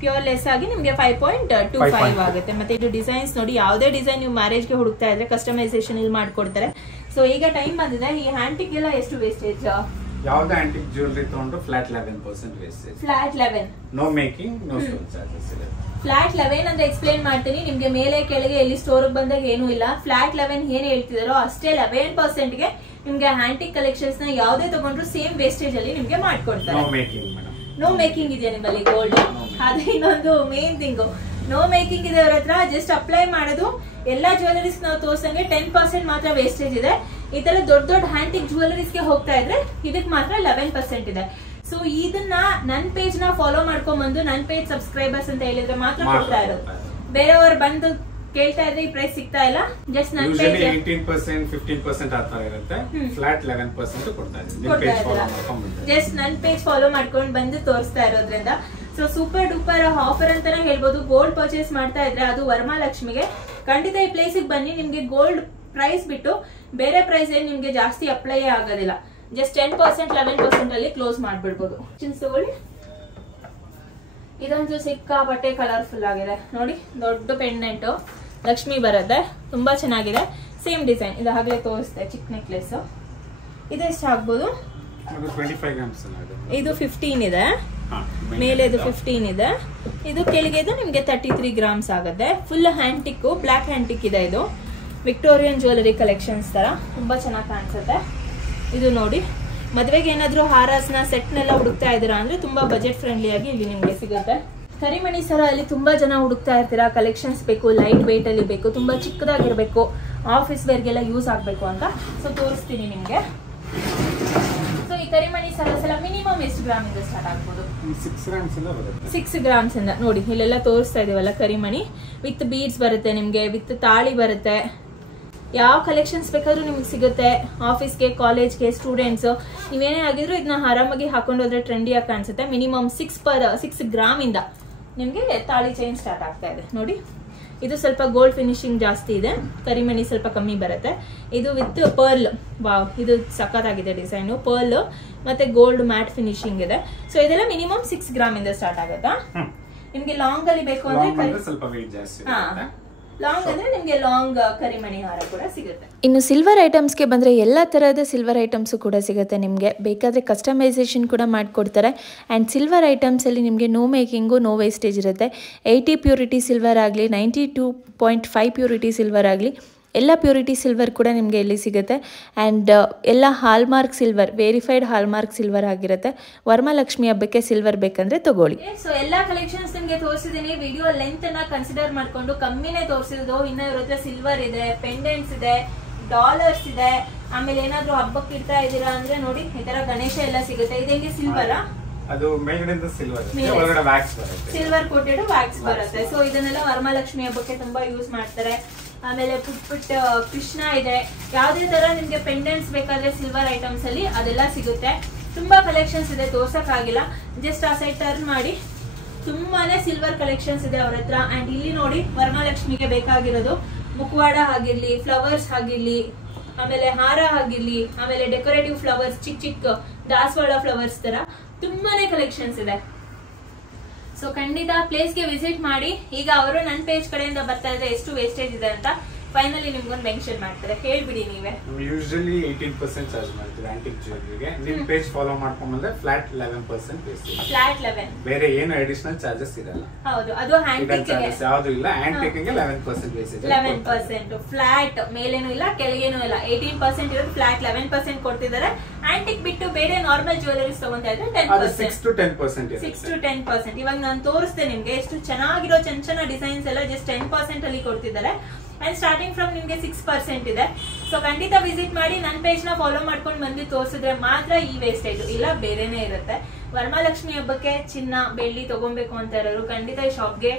ಪ್ಯೂರ್ ಲೆಸ್ ಆಗಿ ನಿಮ್ಗೆ 5.25 ಆಗುತ್ತೆ. ಮತ್ತೆ ಇದು ಡಿಸೈನ್ಸ್ ನೋಡಿ, ಯಾವುದೇ ಡಿಸೈನ್ ನೀವು ಮ್ಯಾರೇಜ್ಗೆ ಹುಡುಕ್ತಾ ಇದ್ರೆ ಕಸ್ಟಮೈಸೇಷನ್ ಇಲ್ಲಿ ಮಾಡ್ಕೊಡ್ತಾರೆ. ಸೊ ಈಗ ಟೈಮ್ ಬಂದಿದೆ. ಈ ಹ್ಯಾಂಟಿಕ್ ಎಲ್ಲ ಎಷ್ಟು ವೇಸ್ಟೇಜ್? ಯಾವ್ದು ಆಂಟಿಕ್ ಜ್ಯುವೆಲರಿ ತಗೊಂಡ್ರು flat 11% wastage. Flat 11. No making, no stone charges ಇದೆ. ಫ್ಲಾಟ್ 11 ಅಂತ ಎಕ್ಸ್ಪ್ಲೇನ್ ಮಾಡ್ತೀನಿ ನಿಮ್ಗೆ. ಮೇಲೆ ಕೆಳಗೆ ಎಲ್ಲಿ ಸ್ಟೋರ್ ಬಂದಾಗ ಏನೂ ಇಲ್ಲ. ಫ್ಲಾಟ್ 11 ಏನ್ ಹೇಳ್ತಿದಾರೋ ಅಷ್ಟೇ 11% ಗೆ ನಿಮ್ಗೆ ಹ್ಯಾಂಟಿಕ್ ಕಲೆಕ್ಷನ್ಸ್ ನ ಯಾವ್ದೇ ತಗೊಂಡ್ರು ಸೇಮ್ ವೇಸ್ಟೇಜ್ ಅಲ್ಲಿ ನಿಮ್ಗೆ ಮಾಡ್ಕೊಡ್ತಾರೆ. No making madam. No making ಇದೆಯಾ ನಿಮ್ಮಲ್ಲಿ ಗೋಲ್ಡ್? ಅದೇ ಇನ್ನೊಂದು ಮೇನ್ ಥಿಂಗ್. ನೋ ಮೇಕಿಂಗ್ ಇದೆ ಅವ್ರ ಹತ್ರ. ಜಸ್ಟ್ ಅಪ್ಲೈ ಮಾಡೋದು. ಎಲ್ಲಾ ಜ್ಯುವೆಲರೀಸ್ ನಾವು ತೋರ್ಸಂಗೆ 10% ಮಾತ್ರ ವೇಸ್ಟೇಜ್ ಇದೆ. ಈ ತರ ದೊಡ್ಡ ದೊಡ್ಡ ಹ್ಯಾಂಟಿಕ್ ಜ್ಯುವೆಲರೀಸ್ ಗೆ ಹೋಗ್ತಾ ಇದ್ರೆ ಇದಕ್ಕೆ ಮಾತ್ರ 11% ಇದೆ. ಸೊ ಇದನ್ನ ನನ್ ಪೇಜ್ ನ ಫಾಲೋ ಮಾಡ್ಕೊಂಡ್ ಬಂದು ನನ್ ಪೇಜ್ ಸಬ್ಸ್ಕ್ರೈಬರ್ಸ್ ಅಂತ ಹೇಳಿದ್ರೆ ಮಾತ್ರ ಕೊಡ್ತಾ ಇರೋದು. ಬೇರೆಯವರು ಬಂದು ಕೇಳ್ತಾ ಇದ್ರೆ ಈ ಪ್ರೈಸ್ ಸಿಗ್ತಾ ಇಲ್ಲ. ಜಸ್ಟ್ ನನ್ ಪೇಜ್ 18% 15% ಆ ತರ ಇರುತ್ತೆ. ಫ್ಲಾಟ್ 11% ಕೊಡ್ತಾ ಇದ್ದೀನಿ. ಜಸ್ಟ್ ನನ್ ಪೇಜ್ ಫಾಲೋ ಮಾಡ್ಕೊಂಡು ಬಂದು ತೋರಿಸ್ತಾ ಇರೋದ್ರಿಂದ. ಸೊ ಸೂಪರ್ ಡೂಪರ್ ಆಫರ್ ಅಂತಾನೆ ಹೇಳ್ಬೋದು. ಗೋಲ್ಡ್ ಪರ್ಚೇಸ್ ಮಾಡ್ತಾ ಇದ್ರೆ ಅದು ವರಮಹಾಲಕ್ಷ್ಮಿಗೆ ಖಂಡಿತ ಈ ಪ್ಲೇಸಿಗೆ ಬನ್ನಿ. ನಿಮ್ಗೆ ಗೋಲ್ಡ್ ಪ್ರೈಸ್ ಬಿಟ್ಟು ಬೇರೆ ಪ್ರೈಸ್ ಏನ್ ನಿಮ್ಗೆ ಜಾಸ್ತಿ ಅಪ್ಲೈ ಆಗೋದಿಲ್ಲ. ಜಸ್ಟ್ 10% 11% ಅಲ್ಲಿ ಕ್ಲೋಸ್ ಮಾಡ್ಬಿಡ್ಬೋದು. ತಗೊಳ್ಳಿ. ಇದಂತೂ ಸಿಕ್ಕಾಪಟ್ಟೆ ಕಲರ್ಫುಲ್ ಆಗಿದೆ ನೋಡಿ. ದೊಡ್ಡ ಪೆಂಡೆಂಟ್ ಲಕ್ಷ್ಮಿ ಬರುತ್ತೆ. ತುಂಬಾ ಚೆನ್ನಾಗಿದೆ. ಸೇಮ್ ಡಿಸೈನ್ ಇದು ಆಗ್ಲೇ ತೋರಿಸ್ತೆ. ಚಿಕ್ಕ ನೆಕ್ಲೆಸ್. ಇದೆಷ್ಟು ಆಗ್ಬೋದು? ಇದು 15 ಇದೆ. ಮೇಲೆ ಇದು 15 ಇದೆ. ಇದು ಕೆಳಗೆ ನಿಮ್ಗೆ 33 ಗ್ರಾಮ್ಸ್ ಆಗುತ್ತೆ. ಫುಲ್ ಹ್ಯಾಂಟಿಕ್, ಬ್ಲಾಕ್ ಹ್ಯಾಂಟಿಕ್ ಇದೆ. ಇದು ವಿಕ್ಟೋರಿಯನ್ ಜ್ಯುವೆಲರಿ ಕಲೆಕ್ಷನ್ಸ್ ತರ ತುಂಬಾ ಚೆನ್ನಾಗಿ ಕಾಣಿಸುತ್ತೆ. ಇದು ನೋಡಿ, ಮದ್ವೆಗೆ ಏನಾದ್ರು ಹಾರಸ್ನ ಸೆಟ್ನೆಲ್ಲ ಹುಡುಕ್ತಾ ಇದ್ದೀರಾ ಅಂದ್ರೆ ತುಂಬಾ ಬಜೆಟ್ ಫ್ರೆಂಡ್ಲಿ ಆಗಿ ಇಲ್ಲಿ ನಿಮ್ಗೆ ಸಿಗುತ್ತೆ. ಕರಿಮಣಿ ಸರ ಅಲ್ಲಿ ತುಂಬಾ ಜನ ಹುಡುಕ್ತಾ ಇರ್ತೀರಾ. ಕಲೆಕ್ಷನ್ಸ್ ಬೇಕು, ಲೈಟ್ ವೇಟ್ ಅಲ್ಲಿ ಬೇಕು, ತುಂಬಾ ಚಿಕ್ಕದಾಗಿರ್ಬೇಕು, ಆಫೀಸ್ ವೇರ್ಗೆಲ್ಲ ಯೂಸ್ ಆಗ್ಬೇಕು ಅಂತ. ಸೊ ತೋರಿಸ್ತೀನಿ ನಿಮ್ಗೆ. ಸೊ ಈ ಕರಿಮಣಿ ಸರಸ್ ಎಲ್ಲ ಮಿನಿಮಮ್ ಎಷ್ಟು ಗ್ರಾಮ್ ಇಂದ ಸ್ಟಾರ್ಟ್ ಆಗ್ಬೋದು? 6 ಗ್ರಾಮ್ಸ್ ಇಂದ. ನೋಡಿ ಇಲ್ಲೆಲ್ಲ ತೋರಿಸ್ತಾ ಇದೀವಲ್ಲ ಕರಿಮಣಿ. ವಿತ್ ಬೀಡ್ಸ್ ಬರುತ್ತೆ ನಿಮ್ಗೆ, ವಿತ್ ತಾಳಿ ಬರುತ್ತೆ. ಯಾವ ಕಲೆಕ್ಷನ್ಸ್ ಬೇಕಾದ್ರೂ ನಿಮ್ಗೆ ಸಿಗುತ್ತೆ. ಆಫೀಸ್ಗೆ, ಕಾಲೇಜ್ಗೆ, ಸ್ಟೂಡೆಂಟ್ಸ್ ನೀವೇನೇ ಆಗಿದ್ರು ಇದನ್ನ ಆರಾಮಾಗಿ ಹಾಕೊಂಡೋದ್ರೆ ಟ್ರೆಂಡಿಯಾಗಿ ಕಾಣಿಸುತ್ತೆ. ಮಿನಿಮಮ್ 6 ಗ್ರಾಮ್ ಇಂದ ನಿಮ್ಗೆ ತಾಳಿ ಚೈನ್ ಸ್ಟಾರ್ಟ್ ಆಗ್ತಾ ಇದೆ ನೋಡಿ. ಇದು ಸ್ವಲ್ಪ ಗೋಲ್ಡ್ ಫಿನಿಶಿಂಗ್ ಜಾಸ್ತಿ ಇದೆ. ಕರಿಮಣಿ ಸ್ವಲ್ಪ ಕಮ್ಮಿ ಬರುತ್ತೆ. ಇದು ವಿತ್ ಪರ್ಲ್. ವಾವ್, ಇದು ಸಖತ್ತಾಗಿದೆ ಡಿಸೈನು. ಪರ್ಲ್ ಮತ್ತೆ ಗೋಲ್ಡ್ ಮ್ಯಾಟ್ ಫಿನಿಶಿಂಗ್ ಇದೆ. ಸೊ ಇದೆಲ್ಲ ಮಿನಿಮಮ್ 6 ಗ್ರಾಮ್ ಇಂದ ಸ್ಟಾರ್ಟ್ ಆಗುತ್ತಾ? ನಿಮ್ಗೆ ಲಾಂಗ್ ಅಲ್ಲಿ ಬೇಕು ಅಂದ್ರೆ ಸ್ವಲ್ಪ ವೇಟ್ ಜಾಸ್ತಿ. ಲಾಂಗ್ ಅಂದ್ರೆ ನಿಮಗೆ ಲಾಂಗ್ ಕರಿಮಣಿ ಹಾರ ಕೂಡ ಸಿಗುತ್ತೆ. ಇನ್ನು ಸಿಲ್ವರ್ ಐಟಮ್ಸ್ಗೆ ಬಂದರೆ ಎಲ್ಲ ಥರದ ಸಿಲ್ವರ್ ಐಟಮ್ಸು ಕೂಡ ಸಿಗುತ್ತೆ ನಿಮಗೆ. ಬೇಕಾದರೆ ಕಸ್ಟಮೈಸೇಷನ್ ಕೂಡ ಮಾಡಿಕೊಡ್ತಾರೆ. ಆ್ಯಂಡ್ ಸಿಲ್ವರ್ ಐಟಮ್ಸಲ್ಲಿ ನಿಮಗೆ ನೋ ಮೇಕಿಂಗು, ನೋ ವೇಸ್ಟೇಜ್ ಇರುತ್ತೆ. 80 ಪ್ಯೂರಿಟಿ ಸಿಲ್ವರ್ ಆಗಲಿ, 92.5 ಪ್ಯೂರಿಟಿ ಸಿಲ್ವರ್ ಆಗಲಿ, ಎಲ್ಲ ಪ್ಯೂರಿಟಿ ಸಿಲ್ವರ್ ಕೂಡ ನಿಮಗೆ ಇಲ್ಲಿ ಸಿಗುತ್ತೆ. ಆ್ಯಂಡ್ ಎಲ್ಲ hallmark silver, verified hallmark silver ಆಗಿರುತ್ತೆ. ವರಮಹಾಲಕ್ಷ್ಮಿ ಹಬ್ಬಕ್ಕೆ ಸಿಲ್ವರ್ ಬೇಕಂದ್ರೆ ತಗೊಳ್ಳಿ. ಸೊ ಎಲ್ಲಾ ಕಲೆಕ್ಷನ್ಸ್ ನಿಮಗೆ ತೋರಿಸಿದೀನಿ. ವಿಡಿಯೋ ಲೆಂತ್ ಅನ್ನ ಕನ್ಸಿಡರ್ ಮಾಡ್ಕೊಂಡು ಕಮ್ಮಿನೇ ತೋರಿಸಿರೋದು. ಇನ್ನ ಇವ್ರ ಹತ್ರ ಸಿಲ್ವರ್ ಇದೆ, ಪೆಂಡೆಂಟ್ಸ್ ಇದೆ, ಡಾಲರ್ಸ್ ಇದೆ. ಆಮೇಲೆ ಏನಾದ್ರು ಹಬ್ಬಕ್ಕೆ ಇಡ್ತಾ ಇದೀರಾ ಅಂದ್ರೆ ನೋಡಿ ಈ ತರ ಗಣೇಶ ಎಲ್ಲ ಸಿಗುತ್ತೆ. ಇದೆಂಗೆ ಸಿಲ್ವರ್? ಅದು ಮೇಲ್ಗಡೆಯಿಂದ ಸಿಲ್ವರ್, ಒಳಗಡೆ ವ್ಯಾಕ್ಸ್ ಬರುತ್ತೆ. ಸಿಲ್ವರ್ ಕೋಟೆಡ್ ವ್ಯಾಕ್ಸ್ ಬರುತ್ತೆ. ಸೊ ಇದನ್ನೆಲ್ಲ ವರಮಹಾಲಕ್ಷ್ಮಿ ಹಬ್ಬಕ್ಕೆ ತುಂಬಾ ಯೂಸ್ ಮಾಡ್ತಾರೆ. ಆಮೇಲೆ ಪುಟ್ ಕೃಷ್ಣ ಇದೆ. ಯಾವುದೇ ತರ ನಿಮ್ಗೆ ಪೆಂಡೆಂಟ್ಸ್ ಬೇಕಾದ್ರೆ ಸಿಲ್ವರ್ ಐಟಮ್ಸ್ ಅಲ್ಲಿ ಅದೆಲ್ಲ ಸಿಗುತ್ತೆ. ತುಂಬಾ ಕಲೆಕ್ಷನ್ಸ್ ಇದೆ, ತೋರ್ಸಕ್ ಆಗಿಲ್ಲ. ಜಸ್ಟ್ ಆ ಸೈಡ್ ಟರ್ನ್ ಮಾಡಿ. ತುಂಬಾನೇ ಸಿಲ್ವರ್ ಕಲೆಕ್ಷನ್ಸ್ ಇದೆ ಅವ್ರ ಹತ್ರ. ಅಂಡ್ ಇಲ್ಲಿ ನೋಡಿ ವರಮಹಾಲಕ್ಷ್ಮಿಗೆ ಬೇಕಾಗಿರೋದು ಮುಖವಾಡ ಆಗಿರ್ಲಿ, ಫ್ಲವರ್ಸ್ ಆಗಿರ್ಲಿ, ಆಮೇಲೆ ಹಾರ ಆಗಿರ್ಲಿ, ಆಮೇಲೆ ಡೆಕೋರೇಟಿವ್ ಫ್ಲವರ್ಸ್, ಚಿಕ್ಕ ಚಿಕ್ಕ ದಾಸವಾಳ ಫ್ಲವರ್ಸ್ ತರ ತುಂಬಾನೇ ಕಲೆಕ್ಷನ್ಸ್ ಇದೆ. ಸೊ ಖಂಡಿತ ಪ್ಲೇಸ್ ಗೆ ವಿಸಿಟ್ ಮಾಡಿ. ಈಗ ಅವರು ನನ್ನ ಪೇಜ್ ಕಡೆಯಿಂದ ಬರ್ತಾ ಇದ್ರೆ ಎಷ್ಟು ವೇಸ್ಟೇಜ್ ಇದೆ ಅಂತ ಫೈನಲಿ ನಿಮ್ಗೊಂದು ಮೆನ್ಷನ್ ಮಾಡ್ತಾರೆ. ಹೇಳ್ಬಿಡಿ ನೀವೇ. ಯೂಶುವಲಿ 18% ಚಾರ್ಜ್ ಮಾಡ್ತೀವಿ ಆಂಟಿಕ್ ಜ್ಯುವೆಲರಿಗೆ. ನಿಮ್ ಪೇಜ್ ಫಾಲೋ ಮಾಡ್ಕೊಂಡ್ ಬಂದ್ರೆ ಫ್ಲಾಟ್ 11% ವೇಸ್ಟೇಜ್. ಫ್ಲಾಟ್ 11. ಬೇರೆ ಏನು ಅಡಿಷನಲ್ ಚಾರ್ಜಸ್ ಇರಲ್ಲ. ಹೌದು, ಅದು ಹ್ಯಾಂಟಿಕ್ ಗೆ ಯಾವುದು ಇಲ್ಲ. ಆಂಟಿಕ್ ಗೆ 11% ವೇಸ್ಟೇಜ್. 11% ಫ್ಲಾಟ್, ಮೇಲೇನೂ ಇಲ್ಲ ಕೆಳಗೇನೂ ಇಲ್ಲ. 18% ಇರೋದು ಫ್ಲಾಟ್ 11% ಕೊಡ್ತಿದ್ದಾರೆ. ಆಂಟಿಕ್ ಬಿಟ್ಟು ಬೇರೆ ನಾರ್ಮಲ್ ಜ್ಯುವೆಲರೀಸ್ ತಗೊಂತಾ ಇದ್ರೆ 10%. 6 to 10% 6 to 10%. ಇವಾಗ ನಾನು ತೋರಿಸ್ತೆ ನಿಮ್ಗೆ ಎಷ್ಟು ಚೆನ್ನಾಗಿರೋ ಚೆನ್ನ ಡಿಸೈನ್ಸ್ ಎಲ್ಲ ಜಸ್ಟ್ 10% ಅಲ್ಲಿ ಕೊಡ್ತಿದ್ದಾರೆ. ಅಂಡ್ ಸ್ಟಾರ್ಟಿಂಗ್ ಫ್ರಮ್ ನಿಮ್ಗೆ 6% ಇದೆ. ಸೊ ಖಂಡಿತ ವಿಸಿಟ್ ಮಾಡಿ. ನನ್ನ ಪೇಜ್ ನ ಫಾಲೋ ಮಾಡ್ಕೊಂಡು ಬಂದು ತೋರಿಸಿದ್ರೆ ಮಾತ್ರ ಈ ವೇಸ್ಟೇಜ್ ಇಲ್ಲ, ಬೇರೆನೆ ಇರುತ್ತೆ. ವರಮಹಾಲಕ್ಷ್ಮಿ ಹಬ್ಬಕ್ಕೆ ಚಿನ್ನ, ಬೆಳ್ಳಿ ತಗೊಬೇಕು ಅಂತ ಇರೋರು ಖಂಡಿತ ಈ ಶಾಪ್ಗೆ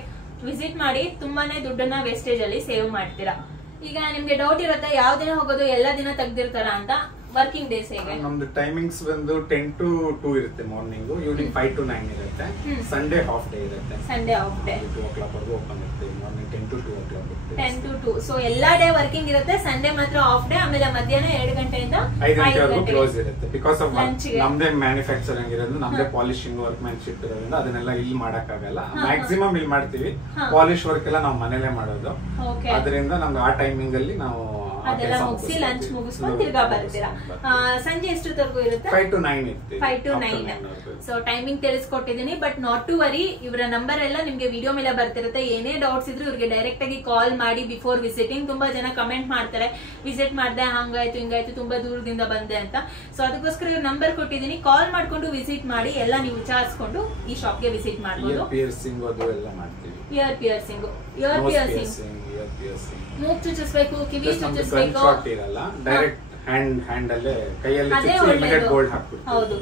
ವಿಸಿಟ್ ಮಾಡಿ. ತುಂಬಾನೇ ದುಡ್ಡನ್ನ ವೇಸ್ಟೇಜ್ ಅಲ್ಲಿ ಸೇವ್ ಮಾಡ್ತೀರಾ. ಈಗ ನಿಮ್ಗೆ ಡೌಟ್ ಇರುತ್ತೆ ಯಾವ ದಿನ ಹೋಗೋದು, ಎಲ್ಲ ದಿನ ತೆಗ್ದಿರ್ತಾರ ಅಂತ. ವರ್ಕಿಂಗ್ ಡೇಸ್ ಹೇಗೆ? ನಮ್ದು ಟೈಮಿಂಗ್ಸ್ ಬಂದು 10 to 2 ಇರುತ್ತೆ ಮಾರ್ನಿಂಗ್, ಈವ್ನಿಂಗ್ 5 to 9 ಇರುತ್ತೆ. ಸಂಡೇ ಹಾಫ್ ಡೇ ಇರುತ್ತೆ. ಸಂಡೇ ಹಾಫ್ ಡೇ 2 o'clock ವರೆಗೂ ಓಪನ್ ಇರುತ್ತೆ. ಮಾರ್ನಿಂಗ್ 10 to 2 o'clock ಇರುತ್ತೆ. 10 to 2. ಸೊ ಎಲ್ಲಾ ಡೇ ವರ್ಕಿಂಗ್ ಇರುತ್ತೆ, ಸಂಡೇ ಮಾತ್ರ ಆಫ್ ಡೇ. ಆಮೇಲೆ ಮಧ್ಯಾಹ್ನ 2 ಗಂಟೆಯಿಂದ 5 ಗಂಟೆವರೆಗೂ ಕ್ಲೋಸ್ ಇರುತ್ತೆ. ಬಿಕಾಸ್ ಆಫ್ ನಮ್ದೇ ಮ್ಯಾನುಫ್ಯಾಕ್ಚರಿಂಗ್ ಇರೋದು, ನಮ್ದೇ ಪಾಲಿಶಿಂಗ್ ವರ್ಕ್ಮ್ಯಾನ್ಶಿಪ್ ಇರೋದ್ರಿಂದ ಅದನ್ನೆಲ್ಲ ಇಲ್ಲಿ ಮಾಡಕ್ಕಾಗಲ್ಲ. ಮ್ಯಾಕ್ಸಿಮಮ್ ಇಲ್ಲಿ ಮಾಡ್ತೀವಿ. ಪಾಲಿಶ್ ವರ್ಕ್ ಎಲ್ಲ ನಾವು ಮನೇಲೆ ಮಾಡೋದು. ಅದರಿಂದ ನಮ್ಗೆ ಆ ಟೈಮಿಂಗ್ ಅಲ್ಲಿ ನಾವು ಅದೆಲ್ಲ ಮುಗಿಸಿ ಲಂಚ್ ಮುಗಿಸ್ಕೊಂಡು ತಿರ್ಗಾ ಬರ್ತೀರಾ. ಸಂಜೆ ಎಷ್ಟೊತ್ತವರೆಗೂ ಇರುತ್ತೆ? 5 to 9 ಇರುತ್ತೆ. 5 to 9. ಸೊ ಟೈಮಿಂಗ್ ತಿಳಿಸ್ಕೊಟ್ಟಿದ್ದೀನಿ. ಬಟ್ ನಾಟ್ ಟು ವರಿ, ಇವರ ನಂಬರ್ ಎಲ್ಲ ನಿಮ್ಗೆ ವಿಡಿಯೋ ಮೇಲೆ ಬರ್ತಿರುತ್ತೆ. ಏನೇ ಡೌಟ್ಸ್ ಇದ್ರು ಇವ್ರಿಗೆ ಡೈರೆಕ್ಟ್ ಆಗಿ ಕಾಲ್ ಮಾಡಿ ಬಿಫೋರ್ ವಿಸಿಟಿಂಗ್. ತುಂಬಾ ಜನ ಕಮೆಂಟ್ ಮಾಡ್ತಾರೆ, ವಿಸಿಟ್ ಮಾಡ್ದೆ, ಹಂಗಾಯ್ತು ಹಿಂಗಾಯ್ತು, ತುಂಬಾ ದೂರದಿಂದ ಬಂದೆ ಅಂತ. ಸೊ ಅದಕ್ಕೋಸ್ಕರ ಇವ್ರ ನಂಬರ್ ಕೊಟ್ಟಿದ್ದೀನಿ. ಕಾಲ್ ಮಾಡ್ಕೊಂಡು ವಿಸಿಟ್ ಮಾಡಿ, ಎಲ್ಲ ನೀವು ವಿಚಾರಿಸ್ಕೊಂಡು ಈ ಶಾಪ್ಗೆ ವಿಸಿಟ್ ಮಾಡ್ಬೋದು. ಪಿಯರ್ಸಿಂಗ್ ಅದು ಎಲ್ಲ ಮಾಡ್ತೀವಿ. ಇಯರ್ ಪಿಯರ್ಸಿಂಗ್, ಮೂಗ್ ಚುಚ್ಚಿಸ್ಬೇಕು, ಕಿವಿ ಚುಚ್ಚಿಸ್ಬೇಕು. ಡೈರೆಕ್ಟ್ ಹ್ಯಾಂಡ್ ಅಲ್ಲೇ ಕೈಯಲ್ಲಿ ಇಮಿಡಿಯೇಟ್ ಗೋಲ್ಡ್ ಹಾಕ್ಬಿಡ್ತೀವಿ. ಹೌದು,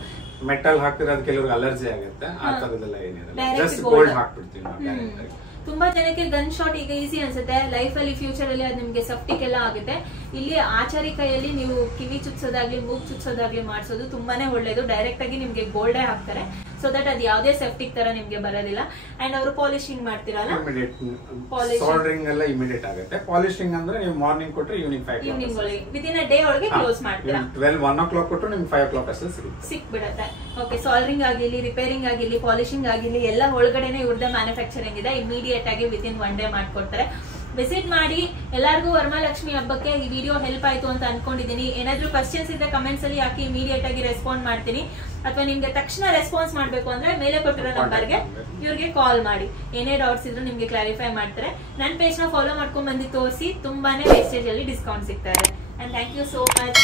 ಮೆಟಲ್ ಹಾಕಿರೋದು ಕೆಲವ್ರಿಗೆ ಅಲರ್ಜಿ ಆಗುತ್ತೆ. ಆ ತರದೆಲ್ಲ ಏನಿರಲ್ಲ, ಜಸ್ಟ್ ಗೋಲ್ಡ್ ಹಾಕ್ಬಿಡ್ತೀವಿ ನಾವು ಡೈರೆಕ್ಟ್ ಆಗಿ. ತುಂಬಾ ಜನಕ್ಕೆ ಗನ್ ಶಾಟ್ ಈಗ ಈಸಿ ಅನ್ಸುತ್ತೆ, ಲೈಫ್ ಅಲ್ಲಿ ಫ್ಯೂಚರ್ ಅಲ್ಲಿ ಅದು ನಿಮ್ಗೆ ಸೆಫ್ಟಿಕ್ ಎಲ್ಲ ಆಗುತ್ತೆ. ಇಲ್ಲಿ ಆಚಾರಿ ಕೈಯಲ್ಲಿ ನೀವು ಕಿವಿ ಚುಚ್ಚೋದಾಗ್ಲಿ ಮೂಗ್ ಚುಚ್ಚೋದಾಗ್ಲಿ ಮಾಡಿಸೋದು ತುಂಬಾನೇ ಒಳ್ಳೇದು. ಡೈರೆಕ್ಟ್ ಆಗಿ ನಿಮ್ಗೆ ಗೋಲ್ಡೇ ಹಾಕ್ತಾರೆ, ಸೊ ದಟ್ ಅದು ಯಾವುದೇ ಸೆಫ್ಟಿಕ್ ತರ ನಿಮ್ಗೆ ಬರೋದಿಲ್ಲ. ಅಂಡ್ ಅವರು ಪಾಲಿಶಿಂಗ್ ಮಾಡ್ತಿರಲ್ಲ, ಸೋಲ್ಡರಿಂಗ್ ಎಲ್ಲ ಇಮಿಡಿಯೇಟ್ ಆಗುತ್ತೆ. ಪಾಲಿಶಿಂಗ್ ಅಂದ್ರೆ ನೀವು ಮಾರ್ನಿಂಗ್ ಕೊಟ್ರೆ ಈವ್ನಿಂಗ್ 5 ಒಳಗೆ ವಿದಿನ್ ಅ ಡೇ ಒಳಗೆ ಕ್ಲೋಸ್ ಮಾಡ್ತೀರಾ. 1 o'clock ಕೊಟ್ರೆ ನಿಮ್ಗೆ 5 o'clock ಅಷ್ಟೇ ಸಿಕ್ಬಿಡುತ್ತೆ. ಓಕೆ, ಸೋಲ್ಡರಿಂಗ್ ಆಗಿರ್ಲಿ, ರಿಪೇರಿಂಗ್ ಆಗಿರ್ಲಿ, ಪಾಲಿಶಿಂಗ್ ಆಗಿರ್ಲಿ, ಎಲ್ಲ ಒಳಗಡೆನೆ ಇವ್ರದೇ ಮ್ಯಾನುಫ್ಯಾಕ್ಚರಿಂಗ್ ಇದೆ. ಇಮಿಡಿಯೇಟ್ ಆಗಿ ವಿದಿನ್ 1 day ಮಾಡ್ಕೊಡ್ತಾರೆ. ವಿಸಿಟ್ ಮಾಡಿ. ಎಲ್ಲರಿಗೂ ವರಮಹಾಲಕ್ಷ್ಮಿ ಹಬ್ಬಕ್ಕೆ ಈ ವಿಡಿಯೋ ಹೆಲ್ಪ್ ಆಯ್ತು ಅಂತ ಅನ್ಕೊಂಡಿದೀನಿ. ಏನಾದ್ರೂ ಕ್ವಶನ್ಸ್ ಇದ್ರೆ ಕಮೆಂಟ್ಸ್ ಅಲ್ಲಿ ಹಾಕಿ, ಇಮಿಡಿಯೇಟ್ ಆಗಿ ರೆಸ್ಪಾಂಡ್ ಮಾಡ್ತೀನಿ. ಅಥವಾ ನಿಮ್ಗೆ ತಕ್ಷಣ ರೆಸ್ಪಾನ್ಸ್ ಮಾಡ್ಬೇಕು ಅಂದ್ರೆ ಮೇಲೆ ಕೊಟ್ಟಿರೋ ನಂಬರ್ಗೆ ಇವ್ರಿಗೆ ಕಾಲ್ ಮಾಡಿ. ಏನೇ ಡೌಟ್ಸ್ ಇದ್ರು ನಿಮ್ಗೆ ಕ್ಲಾರಿಫೈ ಮಾಡ್ತಾರೆ. ನನ್ನ ಪೇಜ್ ನ ಫಾಲೋ ಮಾಡ್ಕೊಂಡ್ ಬಂದು ತೋರಿಸಿ, ತುಂಬಾನೇ ವೇಸ್ಟೇಜ್ ಅಲ್ಲಿ ಡಿಸ್ಕೌಂಟ್ ಸಿಗ್ತಾ ಇದೆ. And thank you so much.